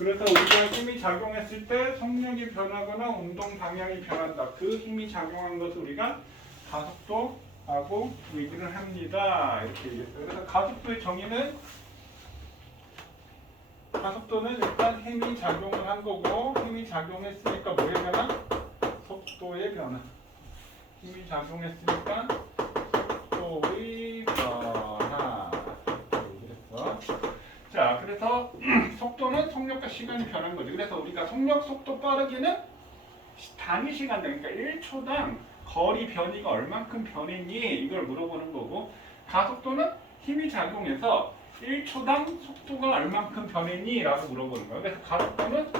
그래서 우리가 힘이 작용했을 때 속력이 변하거나 운동 방향이 변한다. 그 힘이 작용한 것을 우리가 가속도라고 얘기를 합니다. 이렇게 얘기했어요. 그래서 가속도의 정의는 가속도는 일단 힘이 작용을 한 거고 힘이 작용했으니까 뭐의 변화? 속도의 변화. 힘이 작용했으니까 속도의 변화. 이렇게 얘기했어. 자, 그래서 속도는 속력과 시간이 변한 거죠. 그래서 우리가 속력, 속도 빠르기는 단위 시간당, 그러니까 1초당 거리 변이가 얼만큼 변했니? 이걸 물어보는 거고, 가속도는 힘이 작용해서 1초당 속도가 얼만큼 변했니? 라고 물어보는 거예요. 그래서 가속도는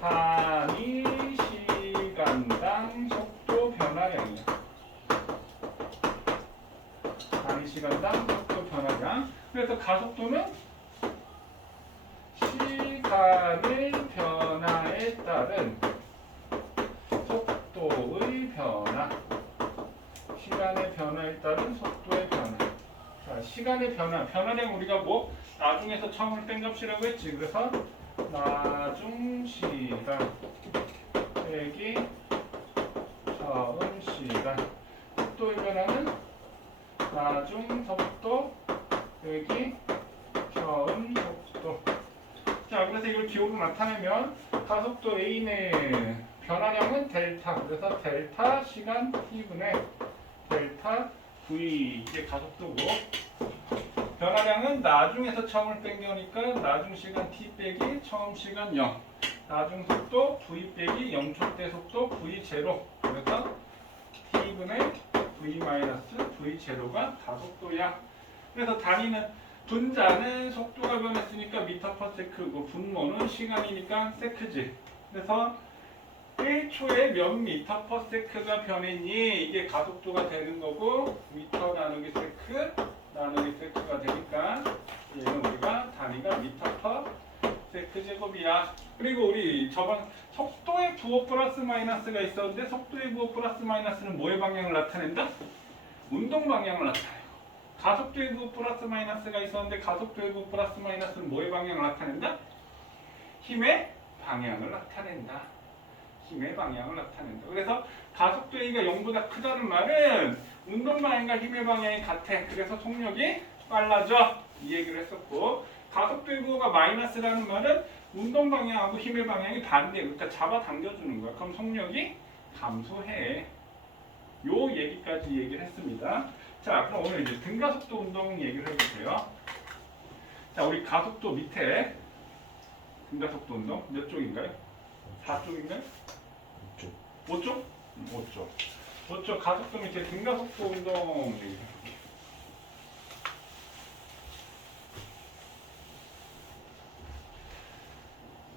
단위 시간당 속도 변화량이야. 단위 시간당 속도 변화량. 그래서 가속도는 시간의 변화에 따른 속도의 변화. 시간의 변화에 따른 속도의 변화. 자, 시간의 변화. 변화량 우리가 뭐 나중에서 처음으로 뺀 값이라고 했지. 그래서 나중 시간 빼기 처음 시간. 속도의 변화는 나중 속도 빼기 처음 속도. 자, 그래서 이걸 기호로 나타내면 가속도 A의 변화량은 델타. 그래서 델타 시간 T분의 델타 V. 이게 가속도고, 변화량은 나중에서 처음을 뺀 거니까 나중 시간 T 빼기 처음 시간 0. 나중 속도 V 빼기 0초 때 속도 V0. 그래서 T분의 V 마이너스 V0가 가속도야. 그래서 단위는 분자는 속도가 변했으니까 미터 퍼 세크고 분모는 시간이니까 세크지. 그래서 1초에 몇 미터 퍼 세크가 변했니? 이게 가속도가 되는 거고, 미터 나누기 세크 나누기 세크가 되니까 얘는 우리가 단위가 미터 퍼 세크 제곱이야. 그리고 우리 저번 속도의 부호 플러스 마이너스가 있었는데, 속도의 부호 플러스 마이너스는 뭐의 방향을 나타낸다? 운동 방향을 나타내고, 가속도의 부호 플러스 마이너스가 있었는데 가속도의 부호 플러스 마이너스는 뭐의 방향을 나타낸다? 힘의 방향을 나타낸다. 힘의 방향을 나타낸다. 그래서 가속도 A가 0보다 크다는 말은 운동 방향과 힘의 방향이 같아. 그래서 속력이 빨라져. 이 얘기를 했었고, 가속도의 부호가 마이너스라는 말은 운동 방향하고 힘의 방향이 반대. 그러니까 잡아당겨주는 거야. 그럼 속력이 감소해. 요 얘기까지 얘기를 했습니다. 자, 그럼 오늘 이제 등가속도 운동 얘기를 해볼게요. 자, 우리 가속도 밑에 등가속도 운동 몇 쪽인가요? 4쪽인가요? 5쪽. 5쪽? 5쪽. 5쪽 가속도 밑에 등가속도 운동 얘기해볼게요.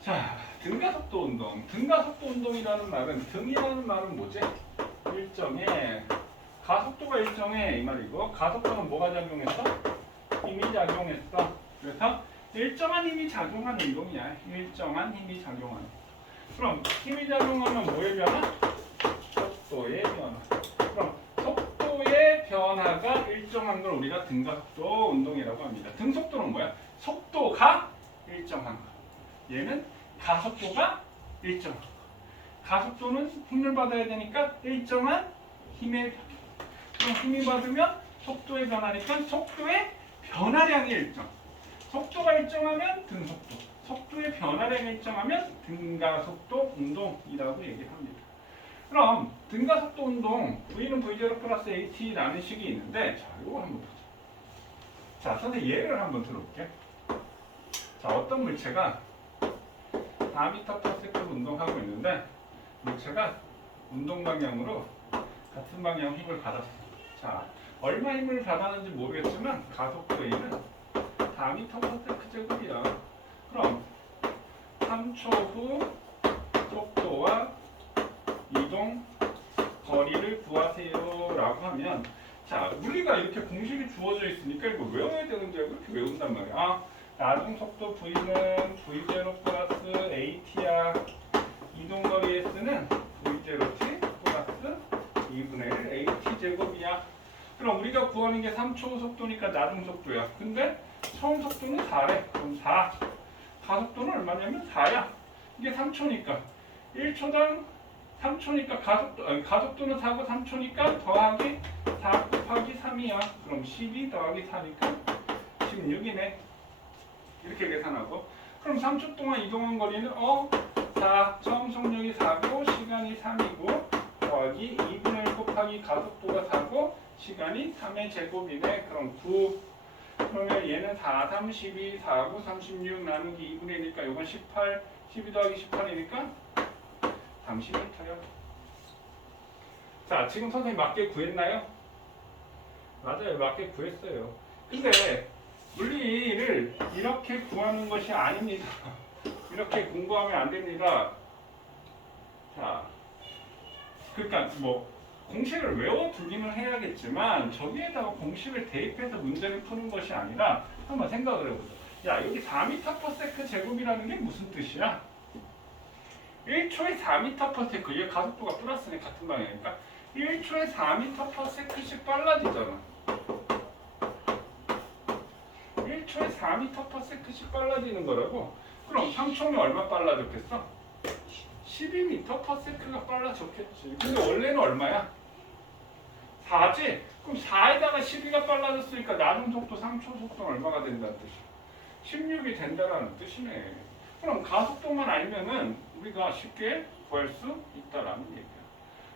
자, 등가속도 운동. 등가속도 운동이라는 말은, 등이라는 말은 뭐지? 일정에, 가속도가 일정해 이 말이고, 가속도는 뭐가 작용했어? 힘이 작용했어. 그래서 일정한 힘이 작용한 운동이야. 일정한 힘이 작용하는. 그럼 힘이 작용하면 뭐의 변화? 속도의 변화. 그럼 속도의 변화가 일정한 걸 우리가 등가속도 운동이라고 합니다. 등속도는 뭐야? 속도가 일정한 거. 얘는 가속도가 일정한 거. 가속도는 힘을 받아야 되니까 일정한 힘의 변화. 그럼 힘이 받으면 속도의 변화니까 속도의 변화량이 일정. 속도가 일정하면 등속도. 속도의 변화량이 일정하면 등가속도 운동이라고 얘기합니다. 그럼 등가속도 운동 V는 V0 플러스 AT라는 식이 있는데, 자, 이거 한번 보자. 자, 선생님 예를 한번 들어볼게. 자, 어떤 물체가 4m per s 운동하고 있는데, 물체가 운동 방향으로 같은 방향 힘을 받았어. 자, 얼마 힘을 받았는지 모르겠지만 가속도 A는 4m per s 제곱이야. 그럼 3초 후 속도와 이동 거리를 구하세요 라고 하면, 자, 물리가 이렇게 공식이 주어져 있으니까 이거 외워야 되는데 이렇게 외운단 말이야. 나중 속도 V는 V0 플러스 AT야. 이동거리 S는 V0T 플러스 2분의 1 AT 제곱이야. 그럼 우리가 구하는 게 3초 속도니까 나중 속도야. 근데 처음 속도는 4래. 그럼 4. 가속도는 얼마냐면 4야. 이게 3초니까 1초당 3초니까 가속도는 4고 3초니까 더하기 4 곱하기 3이야. 그럼 12 더하기 4니까 16이네. 이렇게 계산하고 그럼 3초 동안 이동한 거리는 4 처음 속력이 4고 시간이 3이고 더하기 2분의 1 곱하기 가속도가 4고 시간이 3의 제곱이네. 그럼 9 그러면 얘는 4, 3, 12, 4, 9, 36 나누기 2분의 1이니까 이건 18 12 더하기 18이니까 30m요. 자, 지금 선생님 맞게 구했나요? 맞아요. 맞게 구했어요. 근데 물리를 이렇게 구하는 것이 아닙니다. 이렇게 공부하면 안 됩니다. 자, 그러니까 뭐 공식을 외워두기는 해야겠지만 저기에다가 공식을 대입해서 문제를 푸는 것이 아니라 한번 생각을 해보자. 야, 여기 4m/s 제곱이라는 게 무슨 뜻이야? 1초에 4m/s, 얘 가속도가 플러스네. 같은 방향이니까 1초에 4m/s씩 빨라지잖아. 1초에 4m/s씩 빨라지는 거라고. 그럼 3초면 얼마 빨라졌겠어? 12m/s가 빨라졌겠지. 근데 원래는 얼마야? 4지? 그럼 4에다가 12가 빨라졌으니까 나중 속도 3초 속도는 얼마가 된다는 뜻이야? 16이 된다는 뜻이네. 그럼 가속도만 알면은 우리가 쉽게 구할 수 있다라는 얘기야.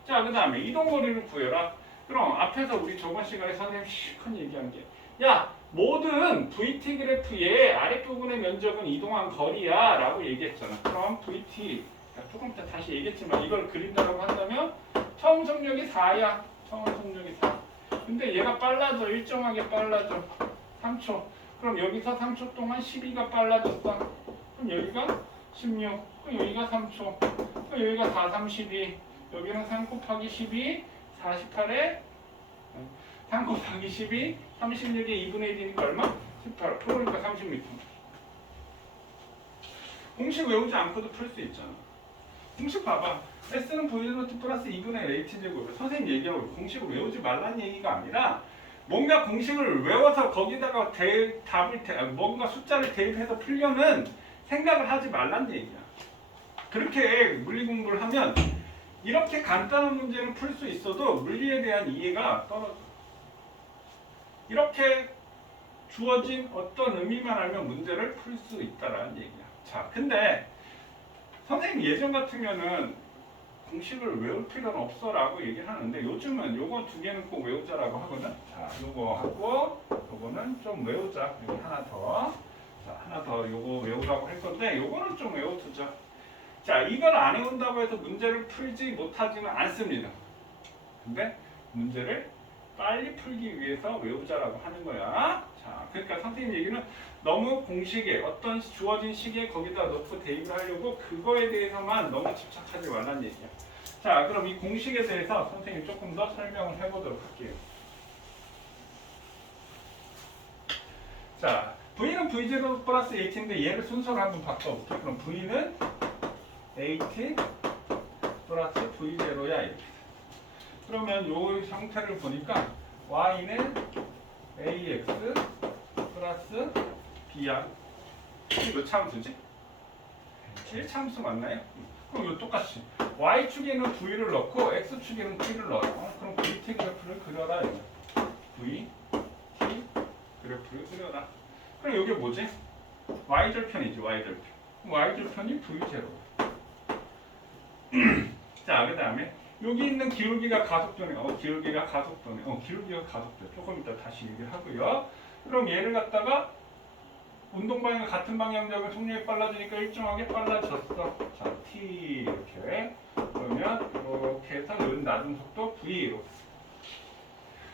자, 그 다음에 이동거리를 구해라. 그럼 앞에서 우리 저번 시간에 선생님이 실컷 얘기한 게, 야, 모든 VT 그래프의 아랫부분의 면적은 이동한 거리야 라고 얘기했잖아. 그럼 VT, 조금 이따 다시 얘기했지만 이걸 그린다라고 한다면 처음 속력이 4야. 처음 속력이 4. 근데 얘가 빨라져. 일정하게 빨라져. 3초. 그럼 여기서 3초 동안 12가 빨라졌어. 그럼 여기가 16. 그럼 여기가 3초. 그럼 여기가 4, 32. 여기는 3 곱하기 12, 48에 3 곱하기 12, 36에 2분의 1이니까 얼마? 18. 그러니까 30m. 공식 외우지 않고도 풀 수 있잖아. 공식 봐봐. S는 V루트 플러스 2분의 H제곱. 선생님 얘기하고 공식을 외우지 말라는 얘기가 아니라 뭔가 공식을 외워서 거기다가 뭔가 숫자를 대입해서 풀려는 생각을 하지 말라는 얘기야. 그렇게 물리 공부를 하면 이렇게 간단한 문제는 풀 수 있어도 물리에 대한 이해가 떨어져. 이렇게 주어진 어떤 의미만 알면 문제를 풀 수 있다라는 얘기야. 자, 근데 선생님 예전 같으면은 공식을 외울 필요는 없어라고 얘기를 하는데 요즘은 요거 두 개는 꼭 외우자라고 하거든. 자, 요거 하고 요거는 좀 외우자. 여기 하나 더. 자, 하나 더 요거 외우라고 할 건데 요거는 좀 외워두자. 자, 이걸 안 외운다고 해서 문제를 풀지 못하지는 않습니다. 근데 문제를 빨리 풀기 위해서 외우자라고 하는 거야. 자, 그러니까 선생님 얘기는 너무 공식에 어떤 주어진 시기에 거기다 넣고 대입을 하려고 그거에 대해서만 너무 집착하지 말라는 얘기야. 자, 그럼 이 공식에 대해서 선생님이 조금 더 설명을 해보도록 할게요. 자, V는 V0 플러스 H인데 얘를 순서를 한번 바꿔볼게요. 그럼 V는 H 플러스 V0야 이렇게. 그러면 요 형태를 보니까 Y는 AX 플러스 B야. 이게 몇 참수지? 1참수 맞나요? 그럼 이거 똑같이 Y축에는 V를 넣고 X축에는 T를 넣어요. 그럼 VT 그래프를 그려라. 이거. VT 그래프를 그려라. 그럼 이게 뭐지? Y절편이지. Y절편. Y절편이 V0. 자, 그 다음에 여기 있는 기울기가 가속도네. 기울기가 가속도네. 기울기가 가속도. 조금 이따 다시 얘기를 하고요. 그럼 얘를 갖다가 운동 방향과 같은 방향적인 속력이 빨라지니까 일정하게 빨라졌어. 자, T 이렇게. 그러면 이렇게 해서 여기 낮은 속도 V로.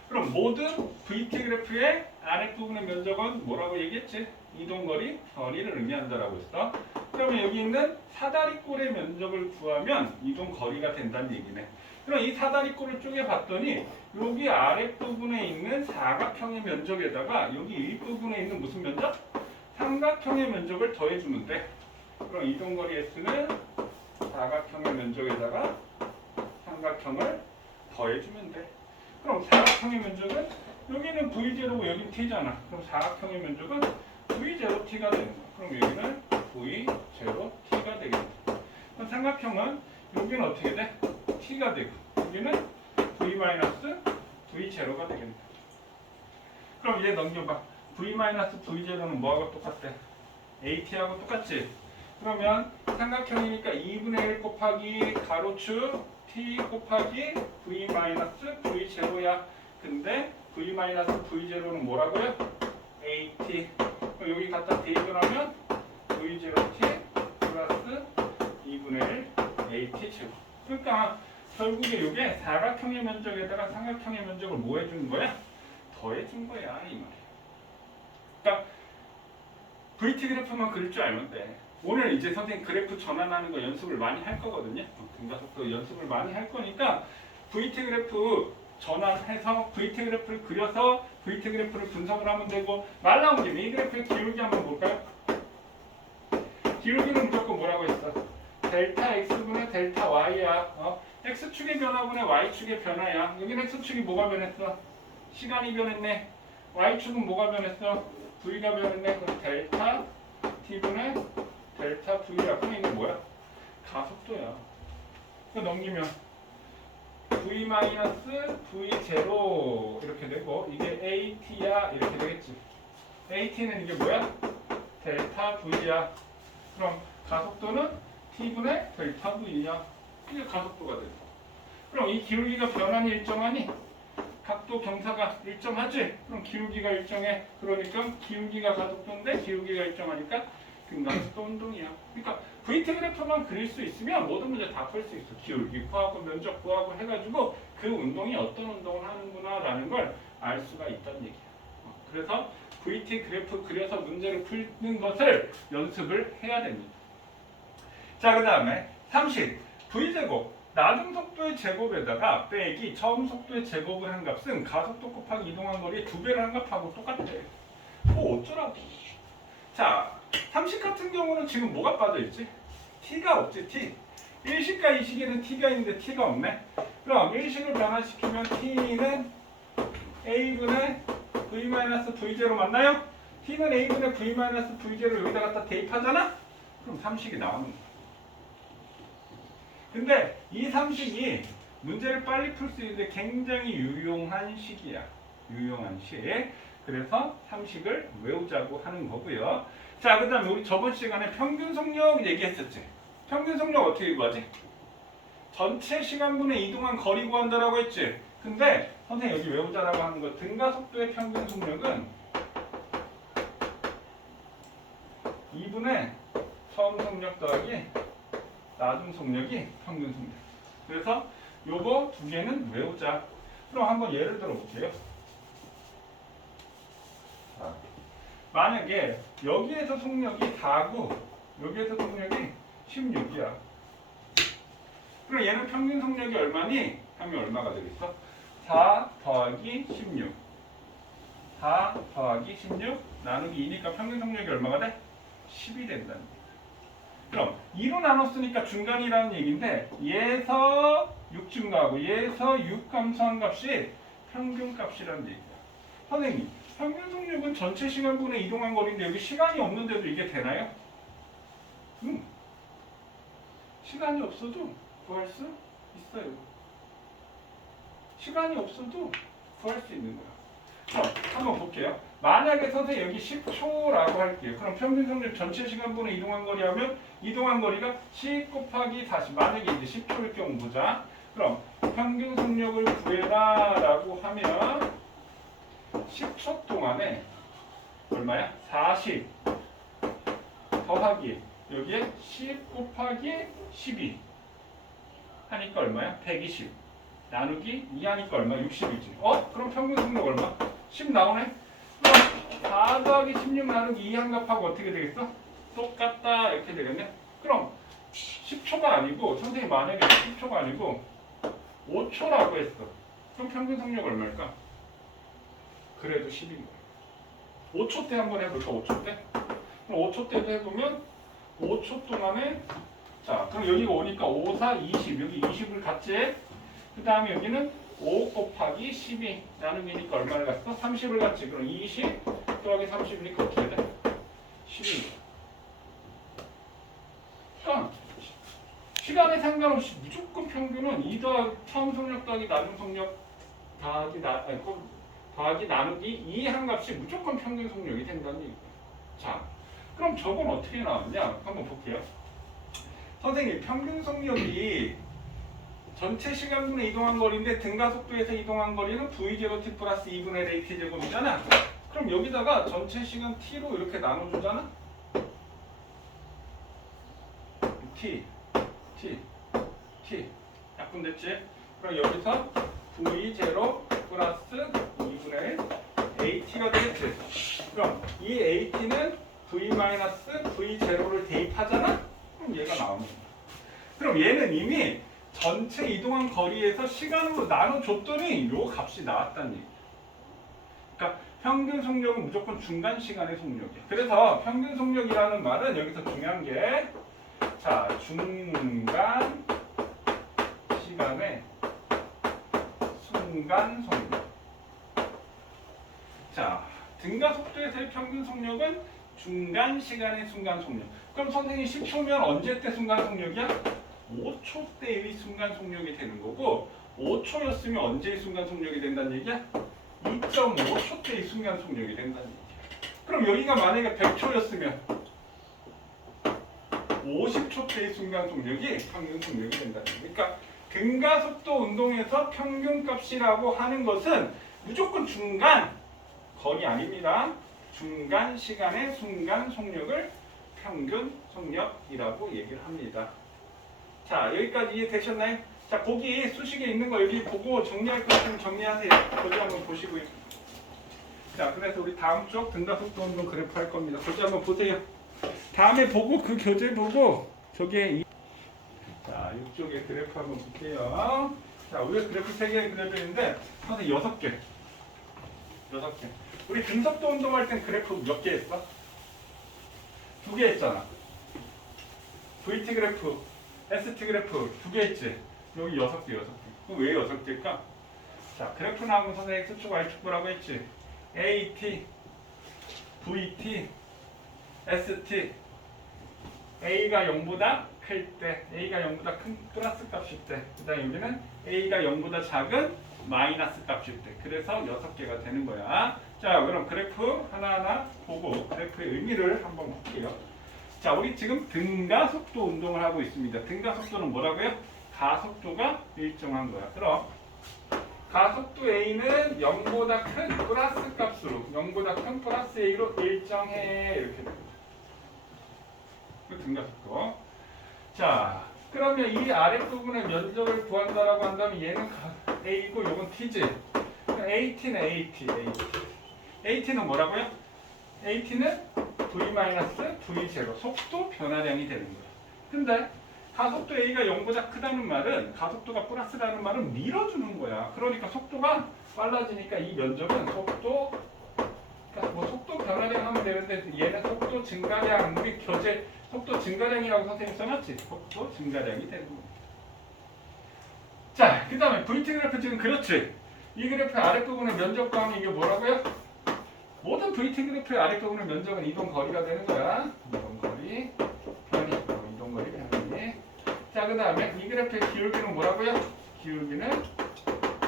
그럼 모든 VT 그래프의 아랫부분의 면적은 뭐라고 얘기했지? 이동거리, 거리를 의미한다라고 했어. 그러면 여기 있는 사다리꼴의 면적을 구하면 이동거리가 된다는 얘기네. 그럼 이 사다리꼴을 쪼개봤더니 여기 아랫부분에 있는 사각형의 면적에다가 여기 윗부분에 있는 무슨 면적? 삼각형의 면적을 더해주면 돼. 그럼 이동거리 S는 사각형의 면적에다가 삼각형을 더해주면 돼. 그럼 사각형의 면적은 여기는 V0고 여기는 T잖아. 그럼 사각형의 면적은 V0T가 되는 거야. 그럼 여기는 V 제로 T가 되겠네. 그럼 삼각형은 여기는 어떻게 돼? T가 되고 여기는 V 마이너스 V 제로가 되겠네. 그럼 이제 넘겨봐. V 마이너스 V 제로는 뭐하고 똑같대? AT하고 똑같지? 그러면 삼각형이니까 2분의 1 곱하기 가로축 T 곱하기 V 마이너스 V 제로야. 근데 V 마이너스 V 제로는 뭐라고요? AT. 그럼 여기 갖다 대입하면 V 제로 T 플러스 2분의 1 AT 제곱. 그러니까 결국에 이게 사각형의 면적에다가 삼각형의 면적을 뭐 해준 거야? 더해준 거야 이 말이야. 그러니까 VT 그래프만 그릴 줄 알면 돼. 오늘 이제 선생님 그래프 전환하는 거 연습을 많이 할 거거든요. 등가속도 연습을 많이 할 거니까 VT 그래프 전환해서 VT 그래프를 그려서 VT 그래프를 분석을 하면 되고, 말 나온 김에 이 그래프의 기울기 한번 볼까요? 기울기는 무조건 뭐라고 했어? 델타 X분의 델타 Y야. X축의 변화분의 Y축의 변화야. 여기는 X축이 뭐가 변했어? 시간이 변했네. Y축은 뭐가 변했어? V가 변했네. 그럼 델타 T분의 델타 V야. 그럼 이게 뭐야? 가속도야. 이거 넘기면 V 마이너스 V 제로 이렇게 되고, 이게 AT야 이렇게 되겠지. AT는 이게 뭐야? 델타 V야. 그럼 가속도는 T분의 델타 V야. 이게 가속도가 돼. 그럼 이 기울기가 변환이 일정하니? 각도 경사가 일정하지? 그럼 기울기가 일정해. 그러니까 기울기가 가속도인데 기울기가 일정하니까 등가속도 운동이야. 그러니까 VT 그래프만 그릴 수 있으면 모든 문제 다 풀 수 있어. 기울기 구하고 면적 구하고 해가지고 그 운동이 어떤 운동을 하는구나 라는 걸 알 수가 있다는 얘기야. 그래서 VT 그래프 그려서 문제를 푸는 것을 연습을 해야 됩니다. 자, 그 다음에 30. V제곱 나중 속도의 제곱에다가 빼기 처음 속도의 제곱을 한 값은 가속도 곱하기 이동한 거리의 2배를 한 값하고 똑같대. 뭐 어쩌라고. 자, 30 같은 경우는 지금 뭐가 빠져있지? T가 없지. T. 1식과 2식에는 T가 있는데 T가 없네. 그럼 1식을 변화시키면 T는 A분의 V-V0 맞나요? T는 A분의 V-V0를 여기다 갖다 대입하잖아? 그럼 3식이 나오는 거야. 근데 이 3식이 문제를 빨리 풀 수 있는데 굉장히 유용한 식이야. 유용한 식. 그래서 3식을 외우자고 하는 거고요. 자, 그 다음에 우리 저번 시간에 평균 속력 얘기했었지. 평균 속력 어떻게 구하지? 전체 시간분의 이동한 거리 구한다라고 했지. 근데 선생님 여기 외우자라고 하는 거, 등가속도의 평균 속력은 2분의 처음 속력 더하기 나중 속력이 평균 속력. 그래서 요거 두 개는 외우자. 그럼 한번 예를 들어 볼게요. 만약에 여기에서 속력이 4고 여기에서 속력이 16이야. 그럼 얘는 평균 속력이 얼마니? 하면 얼마가 되겠어? 4 더하기 16. 4 더하기 16 나누기 2니까 평균 속력이 얼마가 돼? 10이 된다는 거야. 그럼 2로 나눴으니까 중간이라는 얘기인데 얘에서 6 증가하고 얘에서 6 감소한 값이 평균 값이라는 얘기야. 선생님, 평균 속력은 전체 시간분의 이동한 거리인데 여기 시간이 없는데도 이게 되나요? 시간이 없어도 구할 수 있어요. 시간이 없어도 구할 수 있는 거야. 그럼 한번 볼게요. 만약에 선생님 여기 10초라고 할게요. 그럼 평균 속력 전체 시간분의 이동한 거리 하면 이동한 거리가 10 곱하기 40. 만약에 이제 10초일 경우 보자. 그럼 평균 속력을 구해라 라고 하면 10초 동안에 얼마야? 40 더하기 여기에 10 곱하기 12 하니까 얼마야? 120 나누기 2 하니까 얼마? 60이지. 그럼 평균 속력 얼마? 10 나오네? 그럼 4 더하기 16 나누기 2 한 값하고 어떻게 되겠어? 똑같다 이렇게 되겠네? 그럼 10초가 아니고 선생님 만약에 10초가 아니고 5초라고 했어. 그럼 평균 속력 얼마일까? 그래도 10인 거야. 5초 때 한번 해볼까? 5초 때? 그럼 5초 때도 해보면 5초 동안에 자 그럼 여기가 오니까 5, 4, 20 여기 20을 갖지? 그 다음에 여기는 5 곱하기 12 나누기니까 얼마를 갔어? 30을 갔지. 그럼 20 더하기 30이니까 어떻게 돼? 12. 시간에 상관없이 무조건 평균은 2 더하기 처음 속력 더하기 나중 속력 더하기 나누기 2 한 값이 무조건 평균 속력이 된다는 얘기예요. 자, 그럼 저건 어떻게 나왔냐? 한번 볼게요. 선생님, 평균 속력이 전체 시간분의 이동한 거리인데 등가속도에서 이동한 거리는 v0t 플러스 2분의 l at 제곱이잖아. 그럼 여기다가 전체 시간 t로 이렇게 나눠주잖아. t 약분됐지? 그럼 여기서 v0 플러스 2분의 at가 되겠지? 그럼 이 at는 v 마이너스 v0를 대입하잖아? 그럼 얘가 나오는 거야. 그럼 얘는 이미 전체 이동한 거리에서 시간으로 나눠줬더니 요 값이 나왔다는 얘기야. 그러니까 평균 속력은 무조건 중간 시간의 속력이야. 그래서 평균 속력이라는 말은 여기서 중요한 게 자, 중간 시간의 순간 속력. 자, 등가 속도에서의 평균 속력은 중간 시간의 순간 속력. 그럼 선생님 10초면 언제 때 순간 속력이야? 5초 때의 순간 속력이 되는 거고 5초였으면 언제의 순간 속력이 된다는 얘기야? 2.5초 때의 순간 속력이 된다는 얘기야. 그럼 여기가 만약에 100초였으면 50초 때의 순간 속력이 평균 속력이 된다는 얘기야. 그러니까 등가속도 운동에서 평균값이라고 하는 것은 무조건 중간 거리 아닙니다. 중간 시간의 순간 속력을 평균 속력이라고 얘기를 합니다. 자, 여기까지 이해되셨나요? 자, 거기 수식에 있는 거 여기 보고 정리할 거 있으면 정리하세요. 거기 한번 보시고요. 자, 그래서 우리 다음 쪽 등가속도 운동 그래프 할 겁니다. 거기 한번 보세요. 다음에 보고 그 교재 보고 저게 자, 이쪽에 그래프 한번 볼게요. 자, 우리 그래프 3개의 그래프인데 선생님 6개. 우리 등속도 운동할 땐 그래프 몇 개 했어? 2개 했잖아. VT 그래프, ST 그래프 2개 했지? 여기 6개. 그럼 왜 6개일까? 자, 그래프 나오면 선생님 X축, Y축 보라고 했지? AT, VT, ST. A가 0보다 클 때, A가 0보다 큰 플러스 값일 때, 그 다음에 여기는 A가 0보다 작은 마이너스 값일 때. 그래서 6개가 되는 거야. 자, 그럼 그래프 하나하나 보고 그래프의 의미를 한번 볼게요. 자, 우리 지금 등가속도 운동을 하고 있습니다. 등가속도는 뭐라고요? 가속도가 일정한 거야. 그럼 가속도 A는 0보다 큰 플러스 값으로 0보다 큰 플러스 A로 일정해. 이렇게 됩니다. 그 등가속도. 자, 그러면 이 아랫부분의 면적을 구한다라고 한다면 얘는 A고 요건 T지. AT는 AT. AT는 뭐라고요? AT는 V-V0 속도 변화량이 되는 거야. 근데 가속도 A가 0보다 크다는 말은 가속도가 플러스라는 말은 밀어주는 거야. 그러니까 속도가 빨라지니까 이 면적은 속도 변화량 하면 되는데 얘는 속도 증가량, 우리 교재 속도 증가량이라고 선생님 써놨지? 속도 증가량이 되는 거야. 자, 그 다음에 VT 그래프 지금 그렇지? 이 그래프의 아랫부분의 면적 구하면 이게 뭐라고요? 모든 VT 그래프의 아랫부분의 면적은 이동거리가 되는 거야. 이동거리, 변이, 이동거리, 변이. 자, 그 다음에 이 그래프의 기울기는 뭐라고요? 기울기는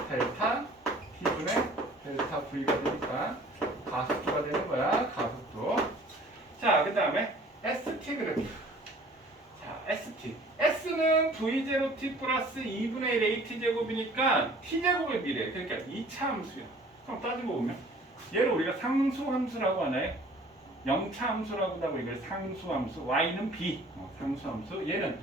델타 T분의 델타 V가 되니까 가속도가 되는 거야. 가속도. 자, 그 다음에 ST 그래프. 자, ST. S는 V0t 플러스 2분의 1 AT 제곱이니까 T제곱의 미래. 그러니까 2차 함수야. 그럼 따지고 보면 얘를 우리가 상수함수라고 하나요? 0차 함수라고 하고 이걸 상수함수. Y는 B. 상수함수. 얘는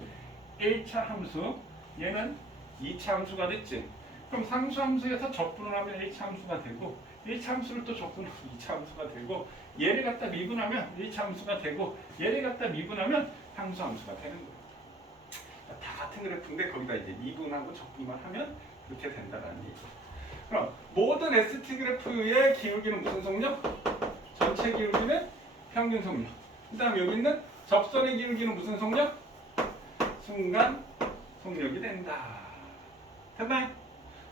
1차 함수. 얘는 2차 함수가 됐지. 그럼 상수함수에서 적분을 하면 1차 함수가 되고 1차 함수를 또 적분하면 2차 함수가 되고 얘를 갖다 미분하면 1차 함수가 되고 얘를 갖다 미분하면 상수함수가 되는 거예요. 다 같은 그래프인데 거기다 이제 미분하고 적분만 하면 그렇게 된다는 얘기죠. 그럼 모든 ST 그래프의 기울기는 무슨 속력? 전체 기울기는 평균 속력. 그 다음 여기 있는 접선의 기울기는 무슨 속력? 순간 속력이 된다. 됐나요?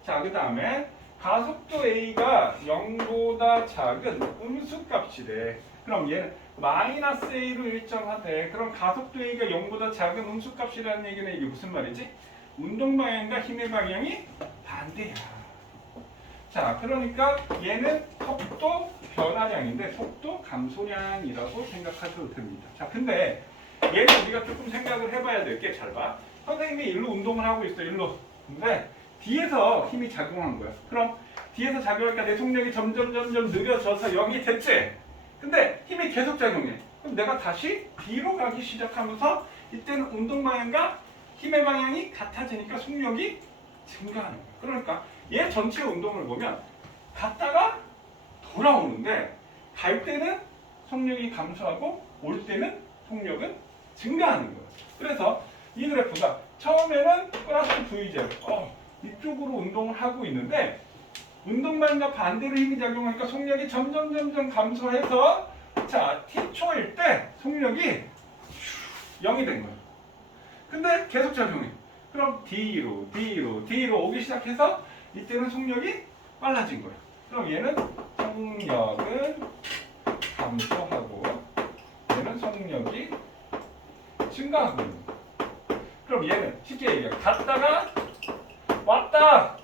자, 그 다음에 가속도 A가 0보다 작은 음수값이래. 그럼 얘는 마이너스 A로 일정하되 그럼 가속도 A가 0보다 작은 음수값이라는 얘기는 이게 무슨 말이지? 운동 방향과 힘의 방향이 반대야. 자, 그러니까 얘는 속도 변화량인데 속도 감소량이라고 생각하셔도 됩니다. 자, 근데 얘는 우리가 조금 생각을 해봐야 될 게 잘 봐. 선생님이 일로 운동을 하고 있어, 일로. 근데 뒤에서 힘이 작용한 거야. 그럼 뒤에서 작용하니까 내 속력이 점점 느려져서 0이 됐지? 근데 힘이 계속 작용해. 그럼 내가 다시 뒤로 가기 시작하면서 이때는 운동 방향과 힘의 방향이 같아지니까 속력이 증가하는 거야. 그러니까 얘 전체 운동을 보면 갔다가 돌아오는데 갈 때는 속력이 감소하고 올 때는 속력은 증가하는 거야. 그래서 이 그래프가 처음에는 플러스 V제로 이쪽으로 운동을 하고 있는데 운동 방향과 반대로 힘이 작용하니까 속력이 점점 감소해서 자, T초일 때 속력이 0이 된 거야. 근데 계속 작용해. 그럼 D로 오기 시작해서 이때는 속력이 빨라진 거야. 그럼 얘는 속력은 감소하고 얘는 속력이 증가하고 있는 거야. 그럼 얘는 쉽게 얘기해. 갔다가 왔다.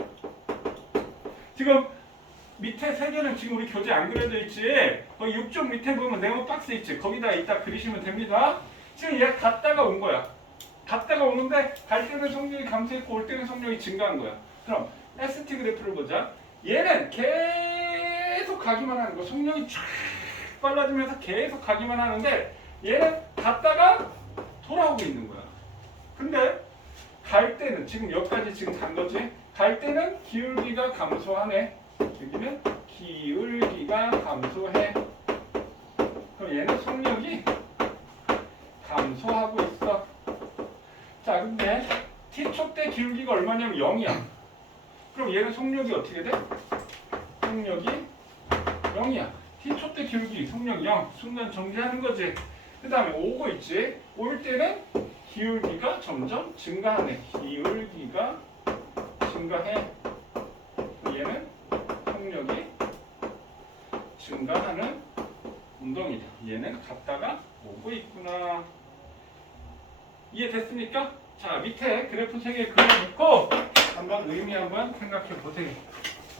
지금 밑에 세 개는 지금 우리 교재 안 그려져 있지. 거기 6쪽 밑에 보면 네모 박스 있지. 거기다 이따 그리시면 됩니다. 지금 얘 갔다가 온 거야. 갔다가 오는데 갈 때는 속력이 감소했고 올 때는 속력이 증가한 거야. 그럼 ST 그래프를 보자. 얘는 계속 가기만 하는 거. 속력이 쫙 빨라지면서 계속 가기만 하는데 얘는 갔다가 돌아오고 있는 거야. 근데 갈 때는 지금 여기까지 지금 간 거지. 갈 때는 기울기가 감소하네. 여기는 기울기가 감소해. 그럼 얘는 속력이 감소하고 있어. 자, 근데 T초 때 기울기가 얼마냐면 0이야. 그럼 얘는 속력이 어떻게 돼? 속력이 0이야. T초 때 기울기 속력 0. 순간 정지하는 거지. 그 다음에 오고 있지. 올 때는 기울기가 점점 증가하네. 기울기가 증가해. 얘는 속력이 증가하는 운동이다. 얘는 갔다가 오고 있구나. 이해됐습니까? 자, 밑에 그래프 3개 그려놓고 한번 의미 한번 생각해 보세요.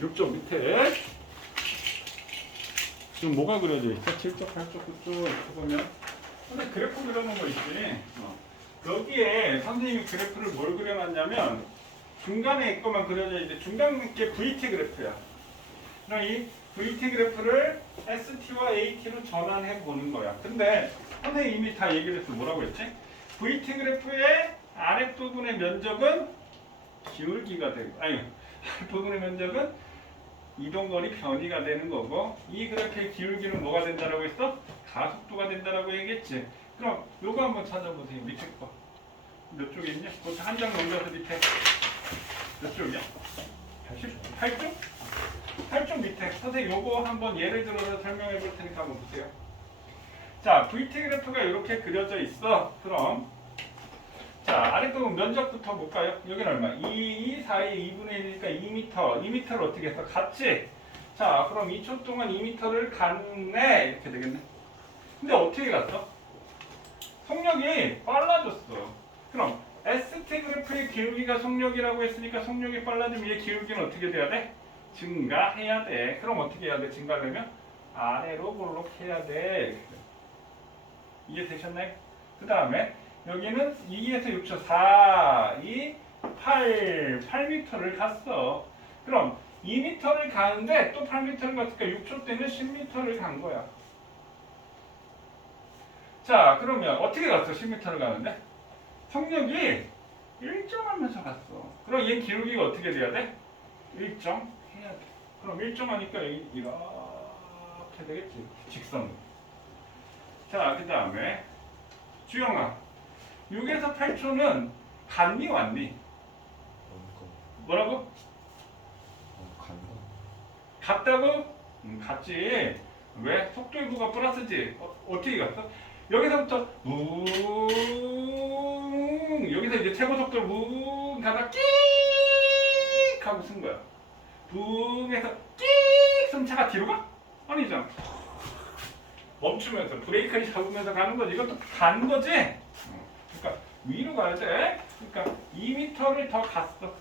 6쪽 밑에 지금 뭐가 그려져 있어? 7쪽, 8쪽, 9쪽 이렇게 보면 근데 그래프 그려놓은 거 있지. 여기에 선생님이 그래프를 뭘 그려놨냐면 중간에 있고만 그려져 있는데 중간 게 VT 그래프야. 그럼 이 VT 그래프를 ST와 AT로 전환해 보는 거야. 근데 선생님이 이미 다 얘기를 했어. 뭐라고 했지? VT 그래프의 아랫부분의 면적은 기울기가 되고 아랫부분의 면적은 이동거리 변이가 되는 거고 이 그래프의 기울기는 뭐가 된다라고 했어? 가속도가 된다라고 얘기했지. 그럼 요거 한번 찾아보세요. 밑에 거. 몇 쪽에 있냐? 그것도 한 장 넘겨서 밑에 몇 쪽이야? 8쪽? 8쪽 밑에. 선생님 요거 한번 예를 들어서 설명해 볼 테니까 한번 보세요. 자, VT 그래프가 이렇게 그려져 있어. 그럼 자, 아랫부분 면적부터 볼까요? 여기는 얼마? 2, 4의 2분의 1이니까 2m. 2m를 어떻게 했어? 갔지? 자, 그럼 2초 동안 2m를 갔네. 이렇게 되겠네. 근데 어떻게 갔어? 속력이 빨라졌어. 그럼 ST 그래프의 기울기가 속력이라고 했으니까 속력이 빨라지면 얘 기울기는 어떻게 돼야 돼? 증가해야 돼. 그럼 어떻게 해야 돼? 증가하려면 아래로 볼록해야 돼. 이해되셨나요? 그 다음에 여기는 2에서 6초 4, 2, 8m를 갔어. 그럼 2m를 가는데 또 8m를 갔으니까 6초 때는 10m를 간 거야. 자, 그러면 어떻게 갔어? 10m를 가는데? 속력이 일정하면서 갔어. 그럼 얘 기울기가 어떻게 돼야 돼? 일정해야 돼. 그럼 일정하니까 여기 이렇게 되겠지. 직선. 자, 그 다음에 주영아 6에서 8초는 갔니 왔니? 뭐라고? 갔다고? 갔지. 왜? 속도의 부가 플러스지. 어떻게 갔어? 여기서부터 여기서 이제 최고 속도로 가다 끽 하고 쓴 거야. 붕에서 끽 쓰면 차가 뒤로 가? 아니잖아. 멈추면서 브레이크를 잡으면서 가는 거지. 이것도 간 거지. 그러니까 위로 가야 돼. 그러니까 2m를 더 갔어.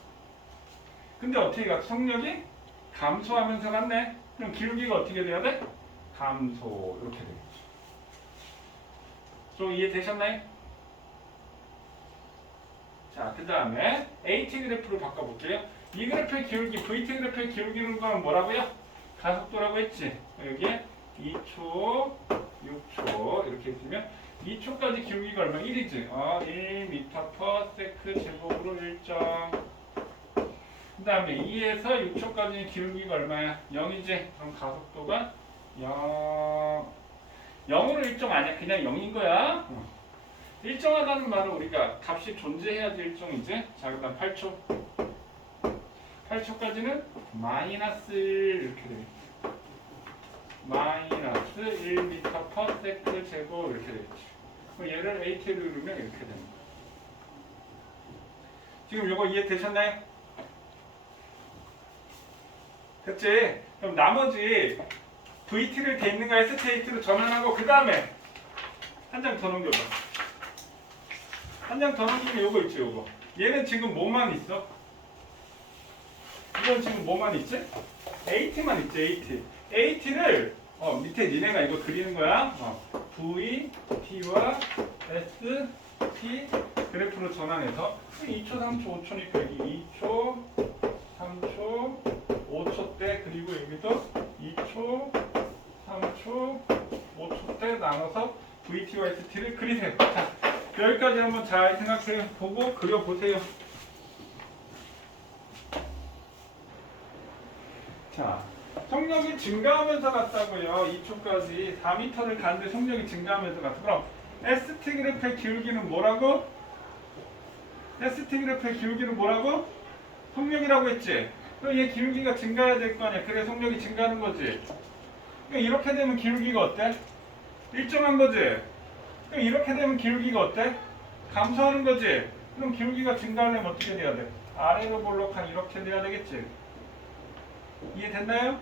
근데 어떻게 갔어? 속력이 감소하면서 갔네. 그럼 기울기가 어떻게 돼야 돼? 감소. 이렇게 되겠지. 좀 이해되셨나요? 자, 그 다음에 AT 그래프로 바꿔볼게요. 이 그래프의 기울기, VT 그래프의 기울기는 건 뭐라고요? 가속도라고 했지. 여기에 2초, 6초 이렇게 있으면 2초까지 기울기가 얼마? 1이지. 1m/s 제곱으로 1점. 그 다음에 2에서 6초까지 기울기가 얼마야? 0이지. 그럼 가속도가 0. 0으로 일정 아니야. 그냥 0인 거야. 일정하다는 말은 우리가 값이 존재해야지 일정이지. 자, 그 다음 8초. 8초까지는 마이너스 이렇게 돼. 마이너스 1m/s 제곱 이렇게 되겠지. 그럼 얘를 AT로 누르면 이렇게 됩니다. 지금 요거 이해되셨나요? 됐지? 그럼 나머지 VT를 돼 있는 거 STAT로 전환하고 그 다음에 한 장 더 넘겨봐. 한 장 더 넘기면 요거 있지, 요거. 얘는 지금 뭐만 있어? 이건 지금 뭐만 있지? AT만 있지, AT. AT를 밑에 니네가 이거 그리는 거야. V, T와 S, T 그래프로 전환해서 2초, 3초, 5초니까 여기 2초, 3초, 5초 때 그리고 여기도 2초, 3초, 5초 때 나눠서 VT와 ST를 그리세요. 자, 여기까지 한번 잘 생각해 보고 그려보세요. 자, 속력이 증가하면서 갔다고요. 2초까지 4m를 갔는데 속력이 증가하면서 갔어. 그럼 ST 그래프의 기울기는 뭐라고? ST 그래프의 기울기는 뭐라고? 속력이라고 했지? 그럼 얘 기울기가 증가해야 될 거 아니야. 그래 속력이 증가하는 거지. 그러니까 이렇게 되면 기울기가 어때? 일정한 거지? 그럼 이렇게 되면 기울기가 어때? 감소하는 거지? 그럼 기울기가 증가하려면 어떻게 돼야 돼? 아래로 볼록한 이렇게 돼야 되겠지? 이해됐나요?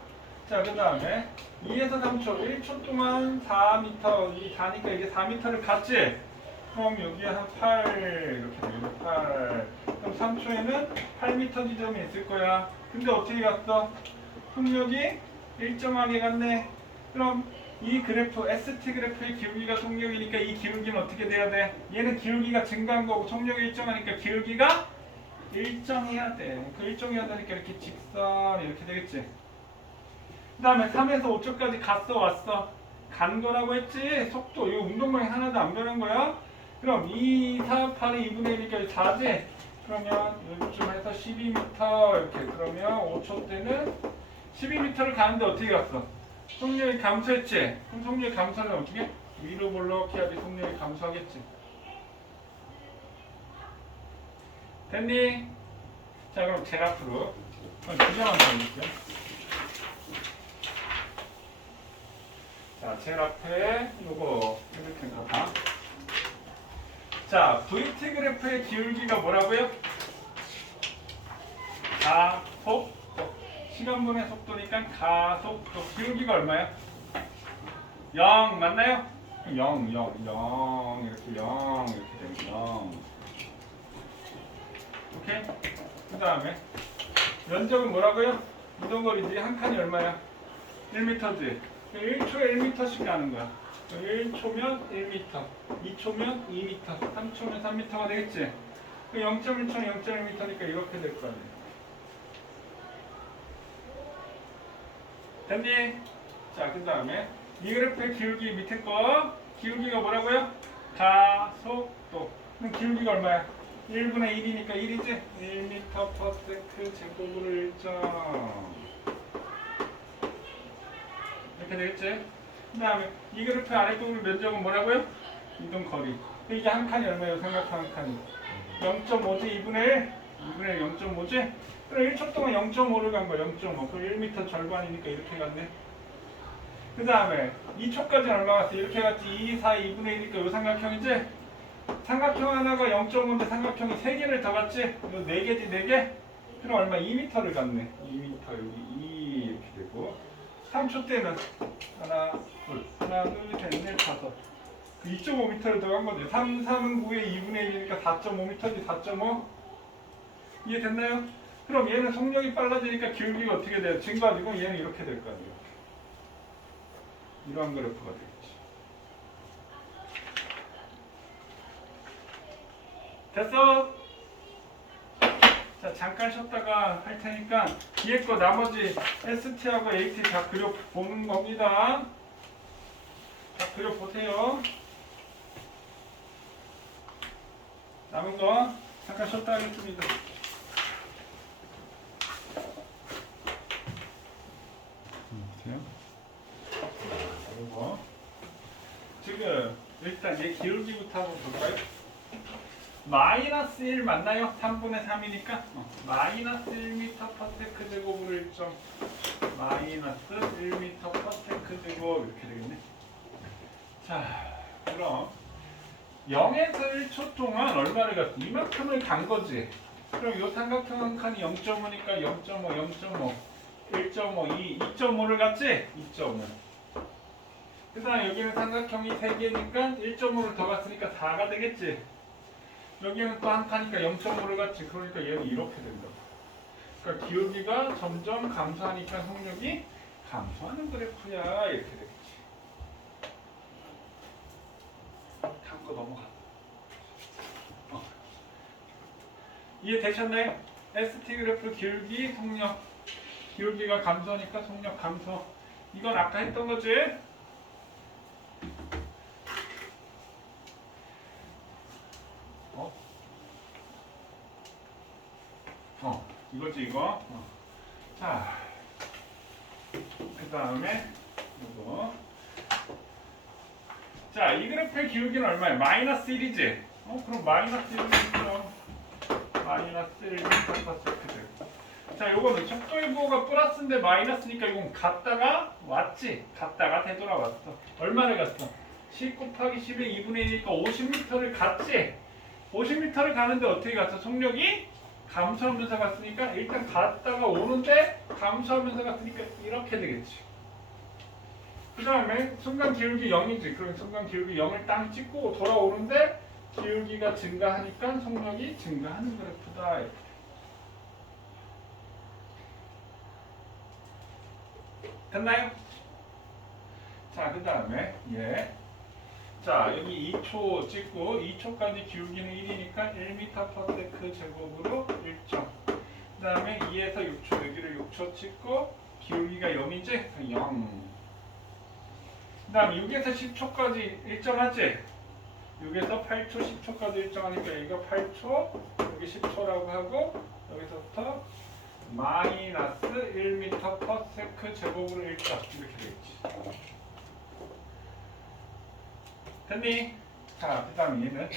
자, 그 다음에 2에서 3초, 1초 동안 4m, 이 가니까 이게 4m를 갔지? 그럼 여기에 한 8, 이렇게 되겠네, 8. 그럼 3초에는 8m 지점이 있을 거야. 근데 어떻게 갔어? 속력이 일정하게 갔네. 그럼 이 그래프, ST 그래프의 기울기가 속력이니까 이 기울기는 어떻게 돼야 돼? 얘는 기울기가 증가한 거고 속력이 일정하니까 기울기가 일정해야 돼. 그 일정해야 되니까 이렇게 직선 이렇게 되겠지. 그 다음에 3에서 5초까지 갔어 왔어? 간 거라고 했지? 속도 이 운동량이 하나도 안 변한 거야? 그럼 2, 4, 8이 2분의 1이니까 4지? 그러면 여기쯤 해서 12m 이렇게 그러면 5초 때는 12m를 가는데 어떻게 갔어? 속력이 감소했지? 그럼 속력이 감소하면 어떻게? 위로 볼록 해야지 속력이 감소하겠지. 됐니? 자, 그럼 제 앞으로 두 개만 더 해볼게요. 자, 제일 앞에 요거 이렇게 가봐. 자, VT 그래프의 기울기가 뭐라고요? 가속도. 시간분의 속도니까 가속도. 기울기가 얼마야? 0 맞나요? 0 이렇게 0 이렇게 되면 0. 오케이? 그 다음에 면적은 뭐라고요? 이동거리지 한 칸이 얼마야? 1m지. 1초에 1m씩 가는 거야. 1초면 1m, 2초면 2m, 3초면 3m가 되겠지? 0.1초는 0.1m니까 이렇게 될 거 아니야. 됐니? 자, 그 다음에 이 그래프의 기울기 밑에 거 기울기가 뭐라고요? 가속도. 그럼 기울기가 얼마야? 1분의 1이니까 1이지? 1m/s 제곱으로 1점. 이렇게 되겠지? 그 다음에 이 그래프 아래쪽의 면적은 뭐라고요? 이동거리. 이게 한 칸이 얼마예요? 삼각형 한 칸이 0.5지? 2분의 1? 2분의 1 0.5지? 그럼 1초 동안 0.5를 간 거야. 0.5. 그럼 1m 절반이니까 이렇게 갔네. 그 다음에 2초까지는 얼마 갔어? 이렇게 갔지. 2, 4, 2분의 1이니까 이 삼각형이지? 삼각형 하나가 0.5인데 삼각형이 3개를 더 갔지? 이거 4개지 4개? 그럼 얼마? 2m를 갔네. 2m 여기 2 이렇게 되고 3초 때는 하나, 둘, 셋, 넷, 다섯. 2.5m를 더한 거지. 3은 9의 2분의 1이니까 4.5m지. 4.5. 이해됐나요? 그럼 얘는 속력이 빨라지니까 기울기가 어떻게 돼요? 증가지고 얘는 이렇게 될 거 아니에요. 이러한 그래프가 되겠지. 됐어? 자, 잠깐 쉬었다가 할 테니까 뒤에 거 나머지 ST하고 AT 다 그려보는 겁니다. 다 그려보세요. 남은 거 잠깐 쉬었다 하겠습니다. 보세요. 그리고 지금 일단 얘 기울기부터 한번 볼까요? 마이너스 1 맞나요? 3분의 3이니까 마이너스 1m/s 제곱으로 1점 마이너스 1m/s 제곱 이렇게 되겠네. 자, 그럼 0에서 1초 동안 얼마를 갔어? 이만큼을 간 거지. 그럼 이 삼각형 한 칸이 0.5니까 0.5, 0.5, 1.5, 2, 2.5를 갔지? 2.5. 그 다음 여기는 삼각형이 3개니까 1.5를 더 갔으니까 4가 되겠지. 여기는 또 한 칸이니까 0.5를 갔지. 그러니까 얘는 이렇게 된다. 그러니까 기울기가 점점 감소하니까 속력이 감소하는 그래프야. 이렇게 되겠지. 다음 거 넘어가. 이해되셨나요? ST 그래프 기울기, 속력. 기울기가 감소하니까 속력 감소. 이건 아까 했던 거지? 이거지 이거. 자, 그 다음에 이거. 자, 이 그래프의 기울기는 얼마야? 마이너스 1이지? 그럼 마이너스 1이죠. 마이너스 1m/s. 자, 요거는 속도의 부호가 플러스인데 마이너스니까 이건 갔다가 왔지? 갔다가 되돌아왔어. 얼마를 갔어? 10 곱하기 10의 2분의 1이니까 50m를 갔지? 50m를 가는데 어떻게 갔어? 속력이 감소하면서 갔으니까 일단 갔다가 오는데 감소하면서 갔으니까 이렇게 되겠지. 그 다음에 순간 기울기 0이지. 그럼 순간 기울기 0을 딱 찍고 돌아오는데 기울기가 증가하니까 속력이 증가하는 그래프다. 됐나요? 자, 그 다음에 자, 여기 2초 찍고 2초까지 기울기는 1이니까 1m/s 제곱으로 1점. 그 다음에 2에서 6초, 여기를 6초 찍고 기울기가 0이지? 0. 그 다음에 6에서 10초까지 일정하지? 6에서 8초, 10초까지 일정하니까 여기가 8초, 여기 10초라고 하고 여기서부터 마이너스 1m/s 제곱으로 1점 이렇게 되겠지. 됐니? 자, 그 다음에 얘는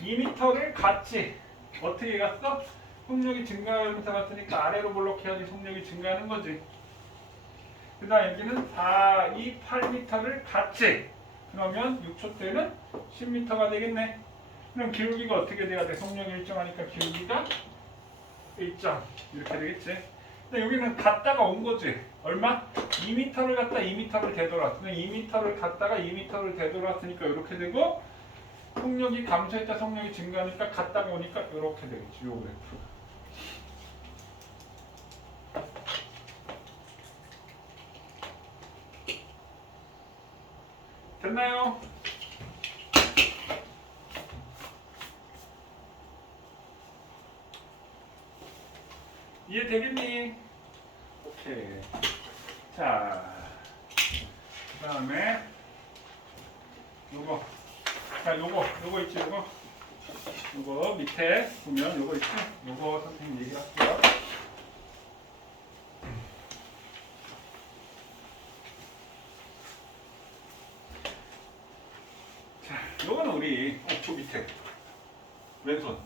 2m를 갔지. 어떻게 갔어? 속력이 증가하면서 갔으니까 아래로 블록해야지 속력이 증가하는 거지. 그 다음 여기는 4, 2, 8m를 갔지. 그러면 6초 때는 10m가 되겠네. 그럼 기울기가 어떻게 돼야 돼? 속력이 일정하니까 기울기가 1점 이렇게 되겠지. 근데 여기는 갔다가 온 거지. 얼마? 2m를 갔다 2m를 되돌았어. 2m를 갔다가 2m를 되돌았으니까 이렇게 되고 속력이 감소했다 속력이 증가하니까 갔다가 오니까 이렇게 되겠지. 요 그래프. 됐나요? 이해되겠니? 오케이. 자, 그 다음에 요거. 자, 요거 있지, 요거 밑에 보면 요거 있지? 요거 선생님 얘기할게요. 자, 요거는 우리 저 밑에 왼손.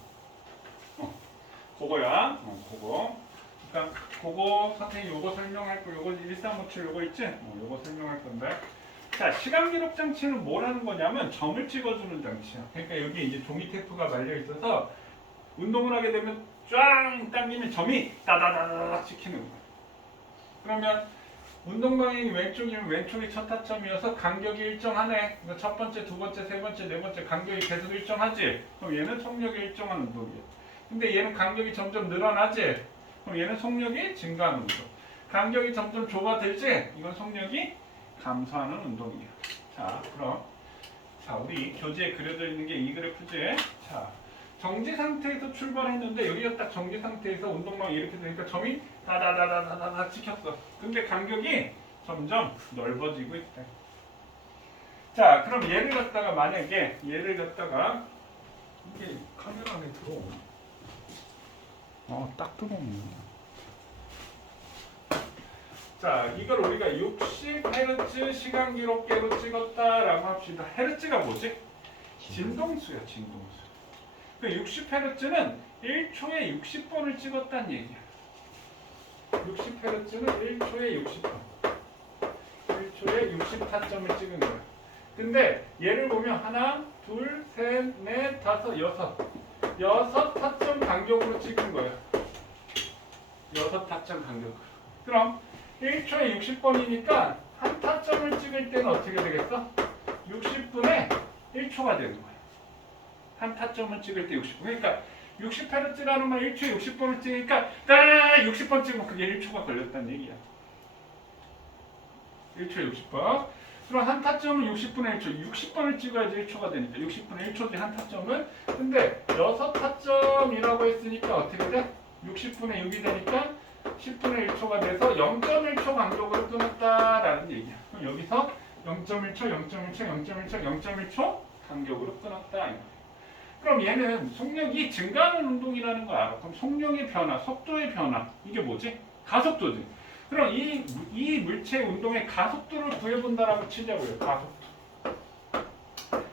그거야. 그거. 그러니까 그거 선생님 요거 설명할 거 요거 1357 요거 있지? 요거 설명할 건데. 자, 시간 기록 장치는 뭘 하는 거냐면 점을 찍어주는 장치야. 그러니까 여기 이제 종이 테이프가 말려 있어서 운동을 하게 되면 쫙 당기면 점이 따다다다닥 찍히는 거야. 그러면 운동 방향이 왼쪽이면 왼쪽이 첫 타점이어서 간격이 일정하네. 그러니까 첫 번째, 두 번째, 세 번째, 네 번째 간격이 계속 일정하지. 그럼 얘는 속력이 일정한 운동이야. 근데 얘는 간격이 점점 늘어나지. 그럼 얘는 속력이 증가하는 운동. 간격이 점점 좁아들지. 이건 속력이 감소하는 운동이야. 자, 그럼 우리 교재에 그려져 있는 게 이 그래프지. 자, 정지 상태에서 출발했는데 여기가 딱 정지 상태에서 운동망이 이렇게 되니까 점이 다다다다다다 찍혔어. 근데 간격이 점점 넓어지고 있다. 자, 그럼 얘를 갖다가 만약에 얘를 갖다가 이게 카메라 안에 들어오네. 딱 들어오네. 자, 이걸 우리가 60Hz 시간 기록계로 찍었다라고 합시다. 헤르츠가 뭐지? 진동수야, 진동수. 60Hz는 1초에 60번을 찍었다는 얘기야. 60Hz는 1초에 60번. 1초에 60타점을 찍은 거야. 근데 얘를 보면 하나, 둘, 셋, 넷, 다섯, 여섯 타점 간격으로 찍은 거야. 6타점 간격으로. 그럼 1초에 60번이니까 한 타점을 찍을 때는 어떻게 되겠어? 60분에 1초가 되는 거야. 한 타점을 찍을 때 60분. 그러니까 60Hz라는 말 1초에 60번을 찍으니까 따라라라 60번 찍으면 그게 1초가 걸렸다는 얘기야. 1초에 60번. 그럼 한 타점은 60분의 1초. 60번을 찍어야지 1초가 되니까. 60분의 1초지 한 타점은. 근데 6타점이라고 했으니까 어떻게 돼? 60분의 6이 되니까 10분의 1초가 돼서 0.1초 간격으로 끊었다라는 얘기야. 그럼 여기서 0.1초, 0.1초, 0.1초, 0.1초 간격으로 끊었다. 그럼 얘는 속력이 증가하는 운동이라는 거 알아. 그럼 속력의 변화, 속도의 변화, 이게 뭐지? 가속도지. 그럼 이 물체 운동의 가속도를 구해본다라고 치자고요. 가속도.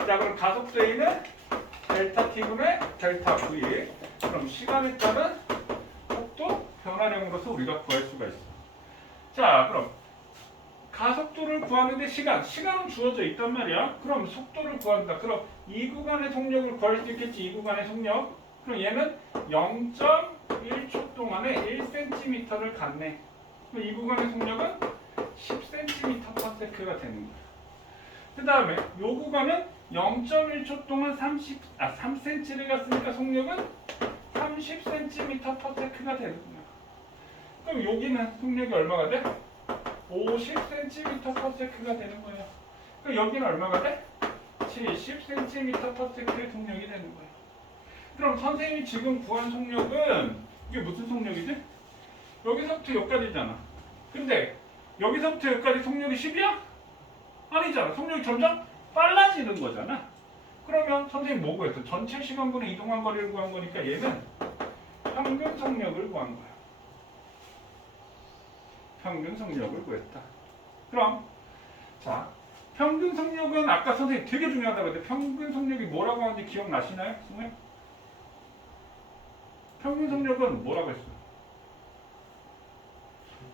자, 그럼 가속도 A는 델타 T분의 델타 V. 그럼 시간에 따른 속도 변화량으로서 우리가 구할 수가 있어. 자, 그럼 가속도를 구하는데 시간은 주어져 있단 말이야. 그럼 속도를 구한다. 그럼 이 구간의 속력을 구할 수 있겠지. 이 구간의 속력. 그럼 얘는 0.1초 동안에 1cm를 갔네. 그럼 이 구간의 속력은 10cm/s가 되는 거야. 그 다음에 이 구간은 0.1초 동안 3cm를 갔으니까 속력은 30cm/s가 되는 거야. 그럼 여기는 속력이 얼마가 돼? 50cm/s가 되는 거예요. 그럼 여기는 얼마가 돼? 70cm/s의 속력이 되는 거예요. 그럼 선생님이 지금 구한 속력은 이게 무슨 속력이지? 여기서부터 여기까지잖아. 근데 여기서부터 여기까지 속력이 10이야? 아니잖아. 속력이 점점 빨라지는 거잖아. 그러면 선생님 뭐 구했어? 전체 시간분의 이동한 거리를 구한 거니까 얘는 평균 속력을 구한 거야. 평균 속력을 구했다. 그럼 자, 평균 속력은 아까 선생님 되게 중요하다고 했는데 평균 속력이 뭐라고 하는지 기억나시나요? 선생님? 평균 속력은 뭐라고 했어?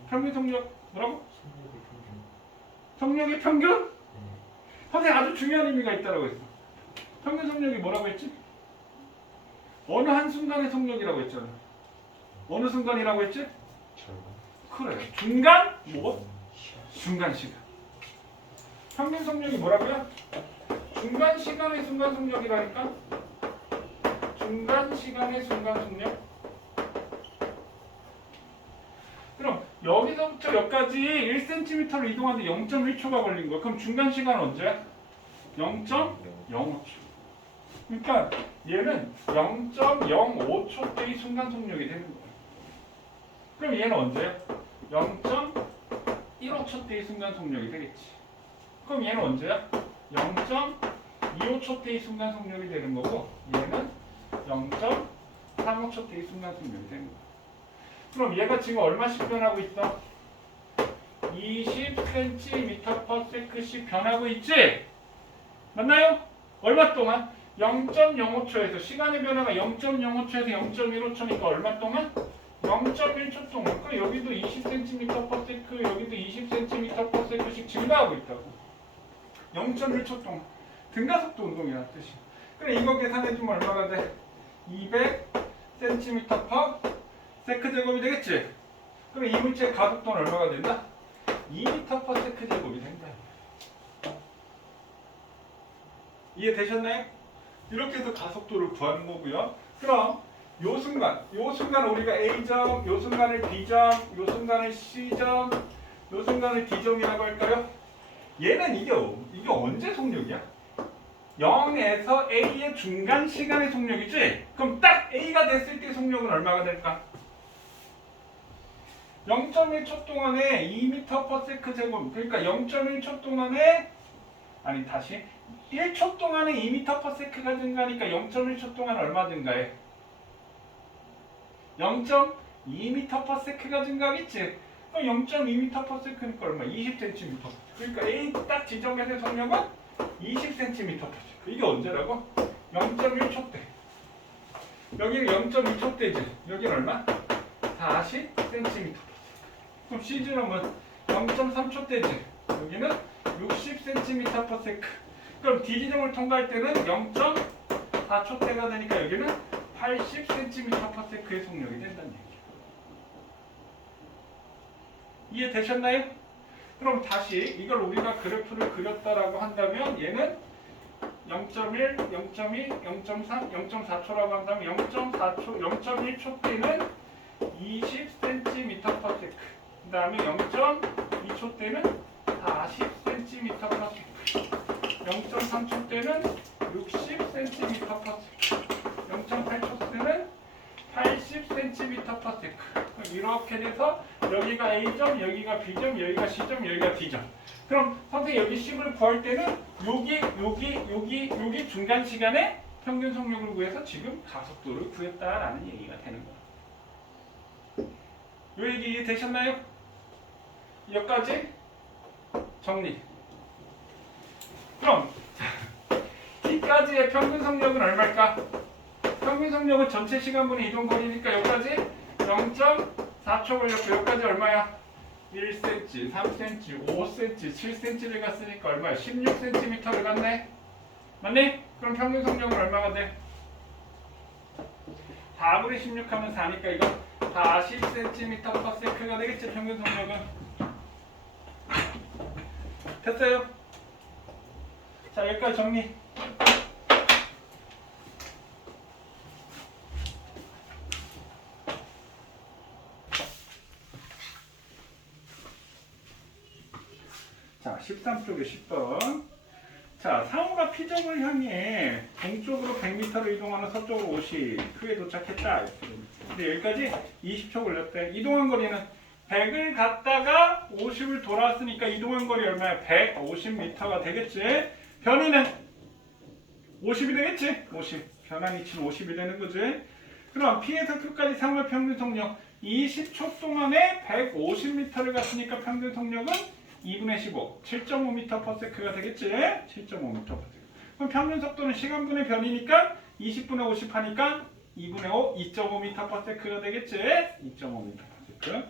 평균 속력 뭐라고? 속력의 평균? 선생님 아주 중요한 의미가 있다고 했어. 평균 속력이 뭐라고 했지? 어느 한 순간의 속력이라고 했잖아. 어느 순간이라고 했지? 그래. 중간? 뭐? 중간 시간. 평균 속력이 뭐라고요? 중간 시간의 순간 속력이라니까? 중간 시간의 순간 속력? 그럼 여기서부터 여기까지 1cm로 이동하는데 0.1초가 걸린 거야. 그럼 중간 시간은 언제야? 0.05초. 그러니까 얘는 0.05초 때의 순간 속력이 되는 거야. 그럼 얘는 언제야? 0.15초 때의 순간 속력이 되겠지. 그럼 얘는 언제야? 0.25초 때의 순간 속력이 되는 거고 얘는 0.35초 때의 순간 속력이 되는 거야. 그럼 얘가 지금 얼마씩 변하고 있어? 20cm/s씩 변하고 있지? 맞나요? 얼마 동안? 0.05초에서 시간의 변화가 0.05초에서 0.15초니까 얼마 동안? 0.1초 동안. 그럼 여기도 20cm/s, 여기도 20cm/s씩 증가하고 있다고. 0.1초 동안. 등가속도 운동이라는 뜻이야. 그래 이거 계산해주면 얼마가 돼? 200cm/s 제곱이 되겠지? 그럼 이 물체의 가속도는 얼마가 된다? 2m/s 제곱이 된다. 이해되셨나요? 이렇게 해서 가속도를 구하는 거고요. 그럼 요 순간 우리가 A점, 요 순간을 B점, 요 순간을 C점, 요 순간을 D점이라고 할까요? 얘는 이게 언제 속력이야? 0에서 A의 중간 시간의 속력이지? 그럼 딱 A가 됐을 때 속력은 얼마가 될까? 0.1초 동안에 2m/s 제곱, 그러니까 0.1초 동안에 1초 동안에 2m/s가 증가하니까 0.1초 동안 얼마 증가해? 0.2m/s가 증가하겠지? 그럼 0.2m/s니까 얼마? 20cm. 그러니까 A 딱 지점에서의 속력은 20cm/s. 이게 언제라고? 0.1초 때. 여기는 0.2초 때지. 여기는 얼마? 40cm/s. 그럼 C지점은 0.3초 때지. 여기는 60cm/s. 그럼 D지점을 통과할 때는 0.4초 때가 되니까 여기는 80cm/s의 속력이 된다는 얘기예요. 이해되셨나요? 그럼 다시 이걸 우리가 그래프를 그렸다라고 한다면 얘는 0.1, 0.2, 0.3, 0.4초라고 한다면 0.1초 때는 20cm/s. 그 다음에 0.2초 때는 40cm/s. 0.3초 때는 60cm/s. 0.8초 때는 80cm/s. 이렇게 돼서 여기가 A점, 여기가 B점, 여기가 C점, 여기가 D점. 그럼 선생님 여기 C를 구할 때는 여기 중간 시간에 평균 속력을 구해서 지금 가속도를 구했다라는 얘기가 되는 거예요. 이 얘기 이해되셨나요? 여기까지 정리. 그럼 D까지의 평균 속력은 얼마일까? 평균 속력은 전체 시간분의 이동거리니까 여기까지 0.4초 걸렸고 여기까지 얼마야? 1cm, 3cm, 5cm, 7cm를 갔으니까 얼마야? 16cm를 갔네? 맞니? 그럼 평균 속력은 얼마가 돼? 4분의 16 하면 4니까 이거 40cm/s가 되겠지 평균 속력은. 됐어요? 자 여기까지 정리. 자 13쪽에 10번. 자 상호가 P점을 향해 동쪽으로 100m를 이동하는 서쪽으로 50, 그에 도착했다. 근데 여기까지 20초 걸렸대. 이동한 거리는 100을 갔다가 50을 돌아왔으니까 이동한 거리 얼마야? 150m가 되겠지. 변이는 50이 되겠지. 50. 변환 위치는 50이 되는 거지. 그럼 P에서 Q까지 상호의 평균 속력 20초 동안에 150m를 갔으니까 평균 속력은 2분의 15, 7.5m/s가 되겠지? 7.5m/s. 그럼 평균 속도는 시간분의 변이니까 20분의 50 하니까 2분의 5, 2.5m/s가 되겠지? 2.5m/s.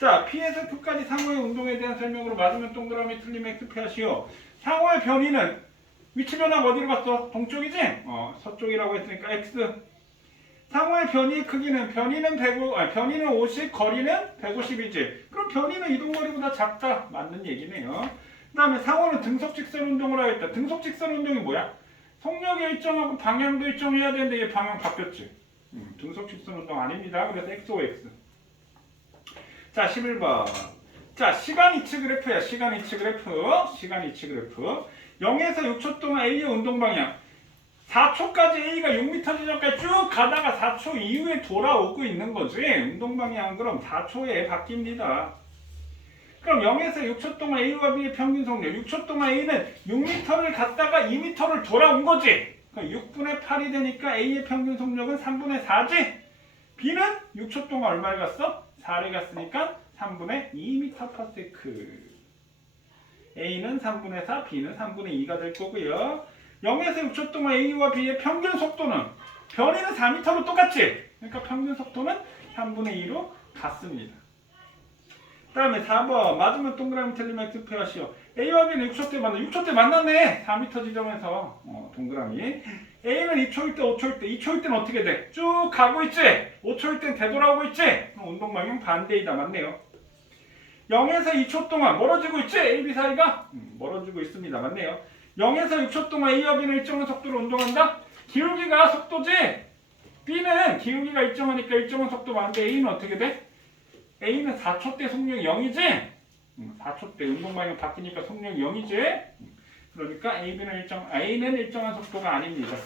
자, P에서 Q까지 상호의 운동에 대한 설명으로 맞으면 동그라미, 틀리면 X 표시하시오. 상호의 변이는 위치 변화가 어디로 갔어? 동쪽이지? 서쪽이라고 했으니까 X. 상호의 변이의 크기는 변이는 50, 거리는 150이지. 그럼 변이는 이동거리보다 작다. 맞는 얘기네요. 그 다음에 상호는 등속직선 운동을 하겠다. 등속직선 운동이 뭐야? 속력이 일정하고 방향도 일정해야 되는데 얘 방향 바뀌었지. 등속직선 운동 아닙니다. 그래서 XOX. 자 11번. 자 시간 이치 그래프야. 시간 이치 그래프. 0에서 6초 동안 A의 운동 방향. 4초까지 A가 6m 지점까지 쭉 가다가 4초 이후에 돌아오고 있는 거지. 운동 방향은 그럼 4초에 바뀝니다. 그럼 0에서 6초 동안 A와 B의 평균 속력. 6초 동안 A는 6m를 갔다가 2m를 돌아온 거지. 그러니까 6분의 8이 되니까 A의 평균 속력은 3분의 4지. B는 6초 동안 얼마를 갔어? 4를 갔으니까 3분의 2m/s. A는 3분의 4, B는 3분의 2가 될 거고요. 0에서 6초 동안 A와 B의 평균 속도는 변이는 4m로 똑같지? 그러니까 평균 속도는 3분의 2로 같습니다. 그 다음에 4번. 맞으면 동그라미, 틀리면 X 표시하시오. A와 B는 6초 때 만나. 6초 때 만났네. 4m 지점에서. 동그라미. A는 2초일 때, 5초일 때. 2초일 때는 어떻게 돼? 쭉 가고 있지? 5초일 땐 되돌아오고 있지? 운동 방향 반대이다. 맞네요. 0에서 2초 동안 멀어지고 있지? A, B 사이가? 멀어지고 있습니다. 맞네요. 0에서 6초 동안 A와 B는 일정한 속도로 운동한다? 기울기가 속도지? B는 기울기가 일정하니까 일정한 속도 많은데 A는 어떻게 돼? A는 4초 때 속력이 0이지? 4초 때 운동 방향 바뀌니까 속력이 0이지? 그러니까 A는 일정한 속도가 아닙니다.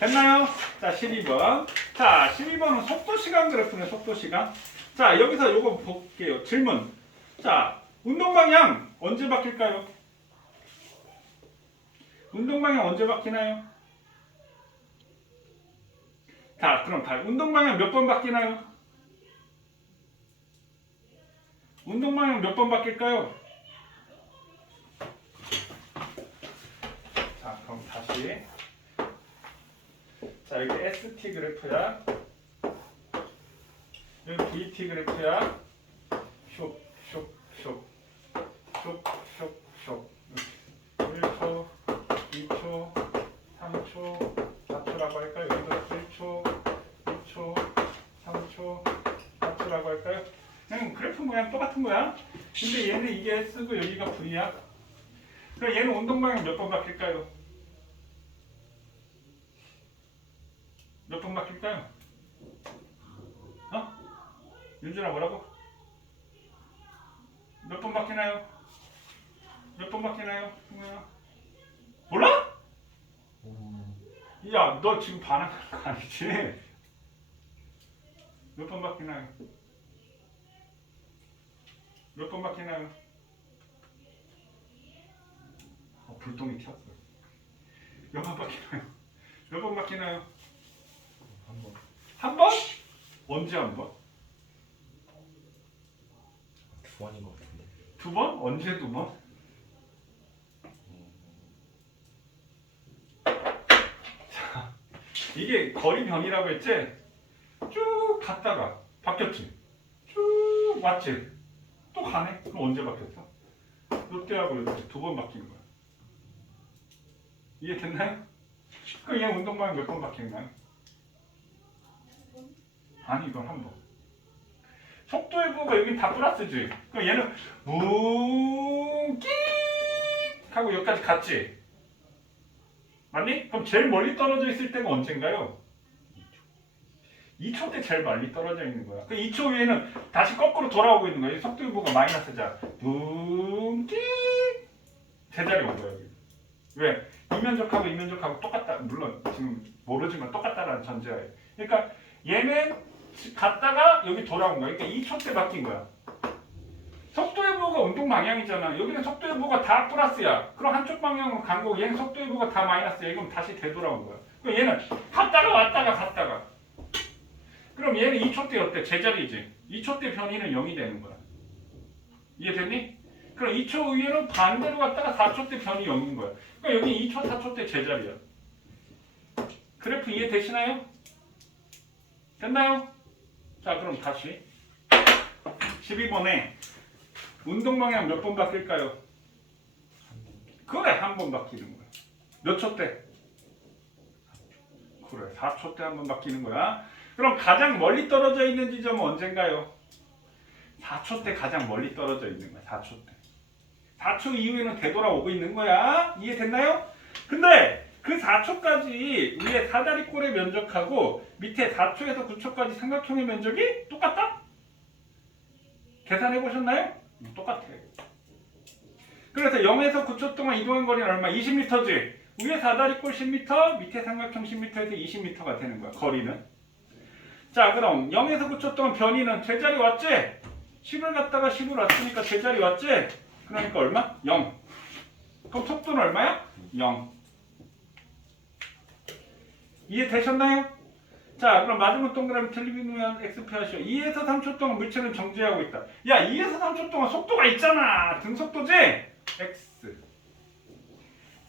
됐나요? 자, 12번. 자, 12번은 속도시간 그래프네, 속도시간. 자, 여기서 요거 볼게요. 질문. 자, 운동방향 언제 바뀔까요? 운동방향 언제 바뀌나요? 자, 그럼 운동방향 몇 번 바뀌나요? 운동방향 몇 번 바뀔까요? 자, 그럼 다시. 자, 여기 ST 그래프야. 여기 BT 그래프야. 슉, 슉, 슉. 슉, 슉, 슉. 1초, 2초, 3초, 4초라고 할까요? 여기도 1초, 2초, 3초, 4초라고 할까요? 그냥 그래프 모양 똑같은 거야. 근데 얘는 이게 S고 여기가 V야. 그럼 얘는 운동 방향 몇 번 바뀔까요? 몇 번 바뀔까요? 어? 윤준아 뭐라고? 몇 번 바뀌나요? 몇 번 바뀌나요? 승우야? 몰라? 야, 너 지금 반항하는 거 아니지? 몇 번 바뀌나요? 몇 번 바뀌나요? 불똥이 튀었어. 몇 번 바뀌나요? 몇 번 바뀌나요? 한 번. 한 번? 언제 한 번? 두 번인 것 같은데. 두 번? 언제 두 번? 자, 이게 거리 변이라고 했지? 쭉 갔다가 바뀌었지? 쭉 왔지? 또 가네? 그럼 언제 바뀌었어? 이때하고 이때 두 번 바뀌는 거야. 이해됐나요? 그럼 얘 운동방향 몇 번 바뀌었나요? 아니, 이건 한 번. 속도 회복가 여기 다 플러스지. 그럼 얘는 뭉끼 하고 여기까지 갔지. 맞니? 그럼 제일 멀리 떨어져 있을 때가 언젠가요? 2초 때 제일 멀리 떨어져 있는 거야. 그 2초 위에는 다시 거꾸로 돌아오고 있는 거야. 속도 회복가 마이너스자. 뭉끼 제자리 온 거야. 여기. 왜? 이면적하고 이면적하고 똑같다. 물론 지금 모르지만 똑같다라는 전제하에. 그러니까 얘는 갔다가 여기 돌아온 거야. 그러니까 2초 때 바뀐 거야. 속도 회복가 운동 방향이잖아. 여기는 속도 회복가 다 플러스야. 그럼 한쪽 방향으로 간 거고 얘는 속도 회복가 다 마이너스야. 그럼 다시 되돌아온 거야. 그럼 얘는 갔다가 왔다가 갔다가. 그럼 얘는 2초 때 어때? 제자리지. 2초 때 변이는 0이 되는 거야. 이해됐니? 그럼 2초 위에는 반대로 갔다가 4초 때 변이 0인 거야. 그러니까 여기 2초, 4초 때 제자리야. 그래프 이해되시나요? 됐나요? 자, 그럼 다시 12번에 운동 방향 몇 번 바뀔까요? 그래, 한 번 바뀌는 거야. 몇 초 때? 그래, 4초 때 한 번 바뀌는 거야. 그럼 가장 멀리 떨어져 있는 지점은 언젠가요? 4초 때 가장 멀리 떨어져 있는 거야. 4초 때. 4초 이후에는 되돌아오고 있는 거야. 이해됐나요? 근데 그 4초까지 위에 사다리꼴의 면적하고 밑에 4초에서 9초까지 삼각형의 면적이 똑같다? 계산해 보셨나요? 똑같아. 그래서 0에서 9초 동안 이동한 거리는 얼마? 20m지. 위에 사다리꼴 10m, 밑에 삼각형 10m에서 20m가 되는 거야. 거리는. 자, 그럼 0에서 9초 동안 변이는 제자리 왔지? 10을 갔다가 10을 왔으니까 제자리 왔지? 그러니까 얼마? 0. 그럼 속도는 얼마야? 0. 이해되셨나요? 자, 그럼 맞으면 동그라미 틀리면 X표 하시오. 2에서 3초 동안 물체는 정지하고 있다. 야, 2에서 3초 동안 속도가 있잖아. 등속도지? X.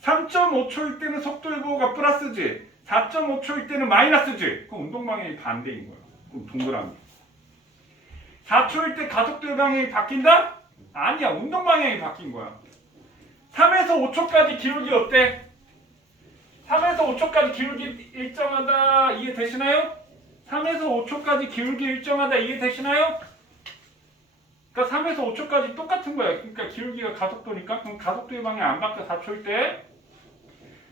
3.5초일 때는 속도 회복가 플러스지. 4.5초일 때는 마이너스지. 그럼 운동 방향이 반대인 거야. 그럼 동그라미. 4초일 때 가속도 방향이 바뀐다? 아니야. 운동 방향이 바뀐 거야. 3에서 5초까지 기울기 어때? 3에서 5초까지 기울기 일정하다. 이해되시나요? 3에서 5초까지 기울기 일정하다. 이해되시나요? 그러니까 3에서 5초까지 똑같은 거야. 그러니까 기울기가 가속도니까. 그럼 가속도의 방향 안 바뀌어. 4초일 때.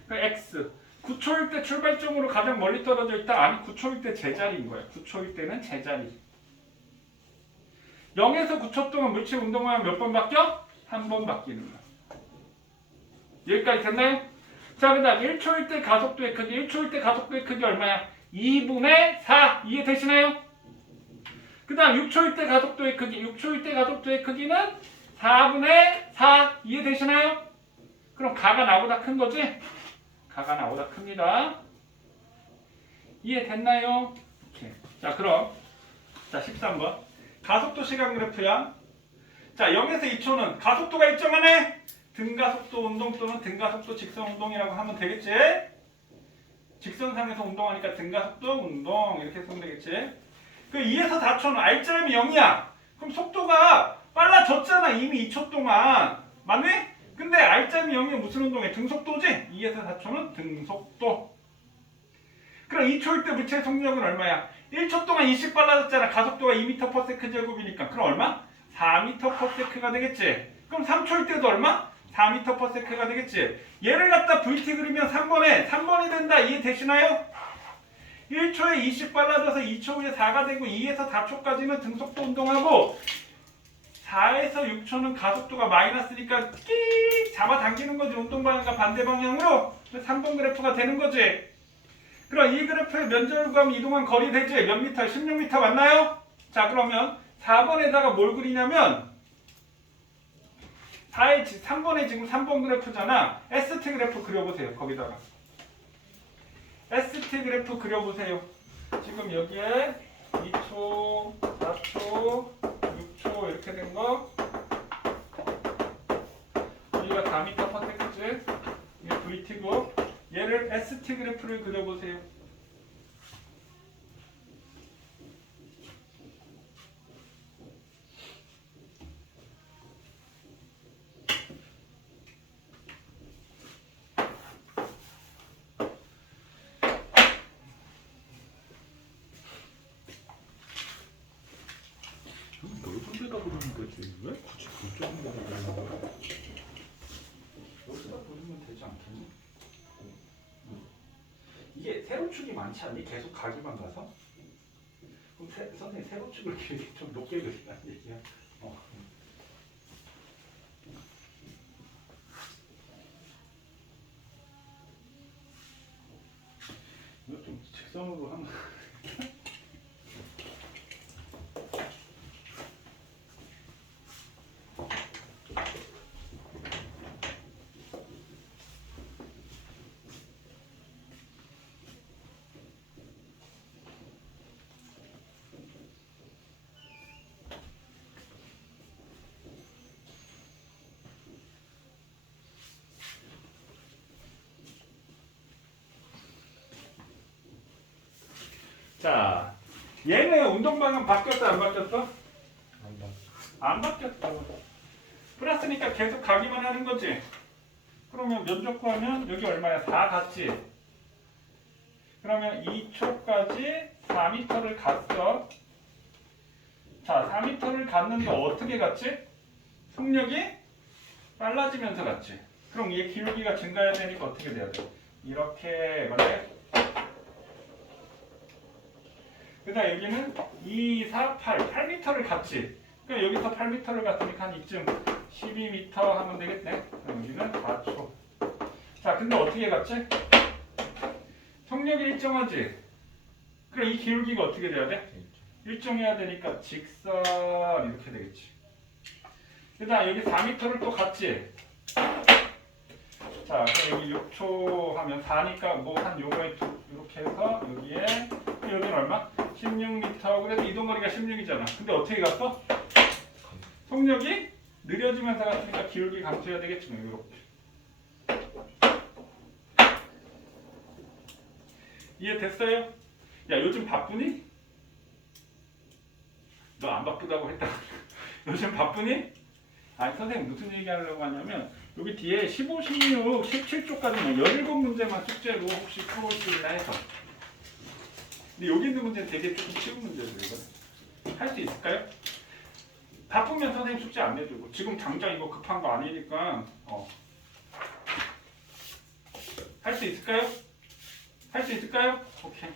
그 x. 9초일 때 출발점으로 가장 멀리 떨어져 있다. 아니 9초일 때 제자리인 거야. 9초일 때는 제자리. 0에서 9초 동안 물체 운동하면 몇 번 바뀌어? 한 번 바뀌는 거야. 여기까지 됐나요? 자, 그 다음 1초일 때 가속도의 크기. 1초일 때 가속도의 크기 얼마야? 2분의 4. 이해되시나요? 그 다음 6초일 때 가속도의 크기. 6초일 때 가속도의 크기는 4분의 4. 이해되시나요? 그럼 가가 나보다 큰 거지? 가가 나보다 큽니다. 이해됐나요? 오케이. 자, 그럼 자 13번 가속도 시간 그래프야. 자, 0에서 2초는 가속도가 일정하네. 등가속도 운동 또는 등가속도 직선 운동이라고 하면 되겠지? 직선상에서 운동하니까 등가속도 운동 이렇게 쓰면 되겠지? 그 2에서 4초는 R점이 0이야. 그럼 속도가 빨라졌잖아. 이미 2초 동안. 맞네? 근데 R점이 0이면 무슨 운동해? 등속도지? 2에서 4초는 등속도. 그럼 2초일 때 물체의 속력은 얼마야? 1초 동안 20 빨라졌잖아. 가속도가 2m/s 제곱이니까. 그럼 얼마? 4m/s가 되겠지. 그럼 3초일 때도 얼마? 4m/s가 되겠지. 얘를 갖다 VT 그리면 3번이 된다. 이해되시나요? 1초에 20 빨라져서 2초 후에 4가 되고 2에서 4초까지는 등속도 운동하고 4에서 6초는 가속도가 마이너스니까 끼 잡아당기는 거지. 운동 방향과 반대 방향으로 3번 그래프가 되는 거지. 그럼 이 그래프의 면적을 구하면 이동한 거리 되지. 몇 미터? 16m 맞나요? 자, 그러면 4번에다가 뭘 그리냐면 3번에 지금 3번 그래프잖아. ST 그래프 그려보세요. 거기다가 ST 그래프 그려보세요. 지금 여기에 2초, 4초, 6초 이렇게 된 거. 여기가 4m/s지. 이게 VT고 얘를 ST 그래프를 그려보세요. 넓은 데다 그러는 거지. 왜 굳이 그쪽은 데다 그러는 거야? 여기다 그리면 되지 않겠니? 이게 세로축이 많지 않니? 계속 가기만 가서? 그럼 선생님 세로축을 길게 좀 높게 그리라는 얘기야. 이거 좀 직선으로 하면 자, 얘는 운동 방향 바뀌었어 안 바뀌었어? 안 바뀌었어. 플러스니까 계속 가기만 하는 거지. 그러면 면적 구하면 여기 얼마야? 4 갔지? 그러면 2초까지 4m를 갔어. 자, 4m를 갔는데 어떻게 갔지? 속력이 빨라지면서 갔지. 그럼 얘 기울기가 증가해야 되니까 어떻게 돼야 돼? 이렇게 그래. 그 다음 여기는 2, 4, 8m를 갔지. 그러니까 여기서 8m를 갔으니까 한 이쯤 12m 하면 되겠네. 그럼 여기는 4초. 자, 근데 어떻게 갔지? 속력이 일정하지? 그럼 이 기울기가 어떻게 돼야 돼? 일정해야 되니까 직선 이렇게 되겠지. 그 다음 여기 4m를 또 갔지? 자, 그럼 여기 6초 하면 4니까 뭐 한 요거에 이렇게 해서 여기에 여기는 얼마? 16m. 그래서 이동거리가 16이잖아. 근데 어떻게 갔어? 속력이 느려지면서 갔으니까 기울기 감소해야 되겠지. 뭐 이렇게. 이해됐어요? 야, 요즘 바쁘니? 너 안 바쁘다고 했다. 요즘 바쁘니? 아니, 선생님 무슨 얘기 하려고 하냐면 여기 뒤에 15, 16, 17쪽까지만 17문제만 숙제로 혹시 풀어볼 수 있나 해서. 근데 여기 있는 문제는 되게 조금 쉬운 문제죠. 이거 할 수 있을까요? 바쁘면 선생님 숙제 안 내주고 지금 당장 이거 급한 거 아니니까 할 수 있을까요? 할 수 있을까요? 오케이.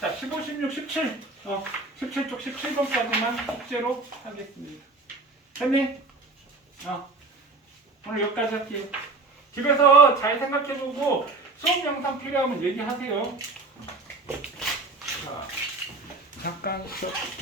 자, 15, 16, 17 17쪽 17번까지만 숙제로 하겠습니다. 됐니? 오늘 여기까지 할게요. 집에서 잘 생각해보고 수업 영상 필요하면 얘기하세요. 자, 잠깐 쉬었다.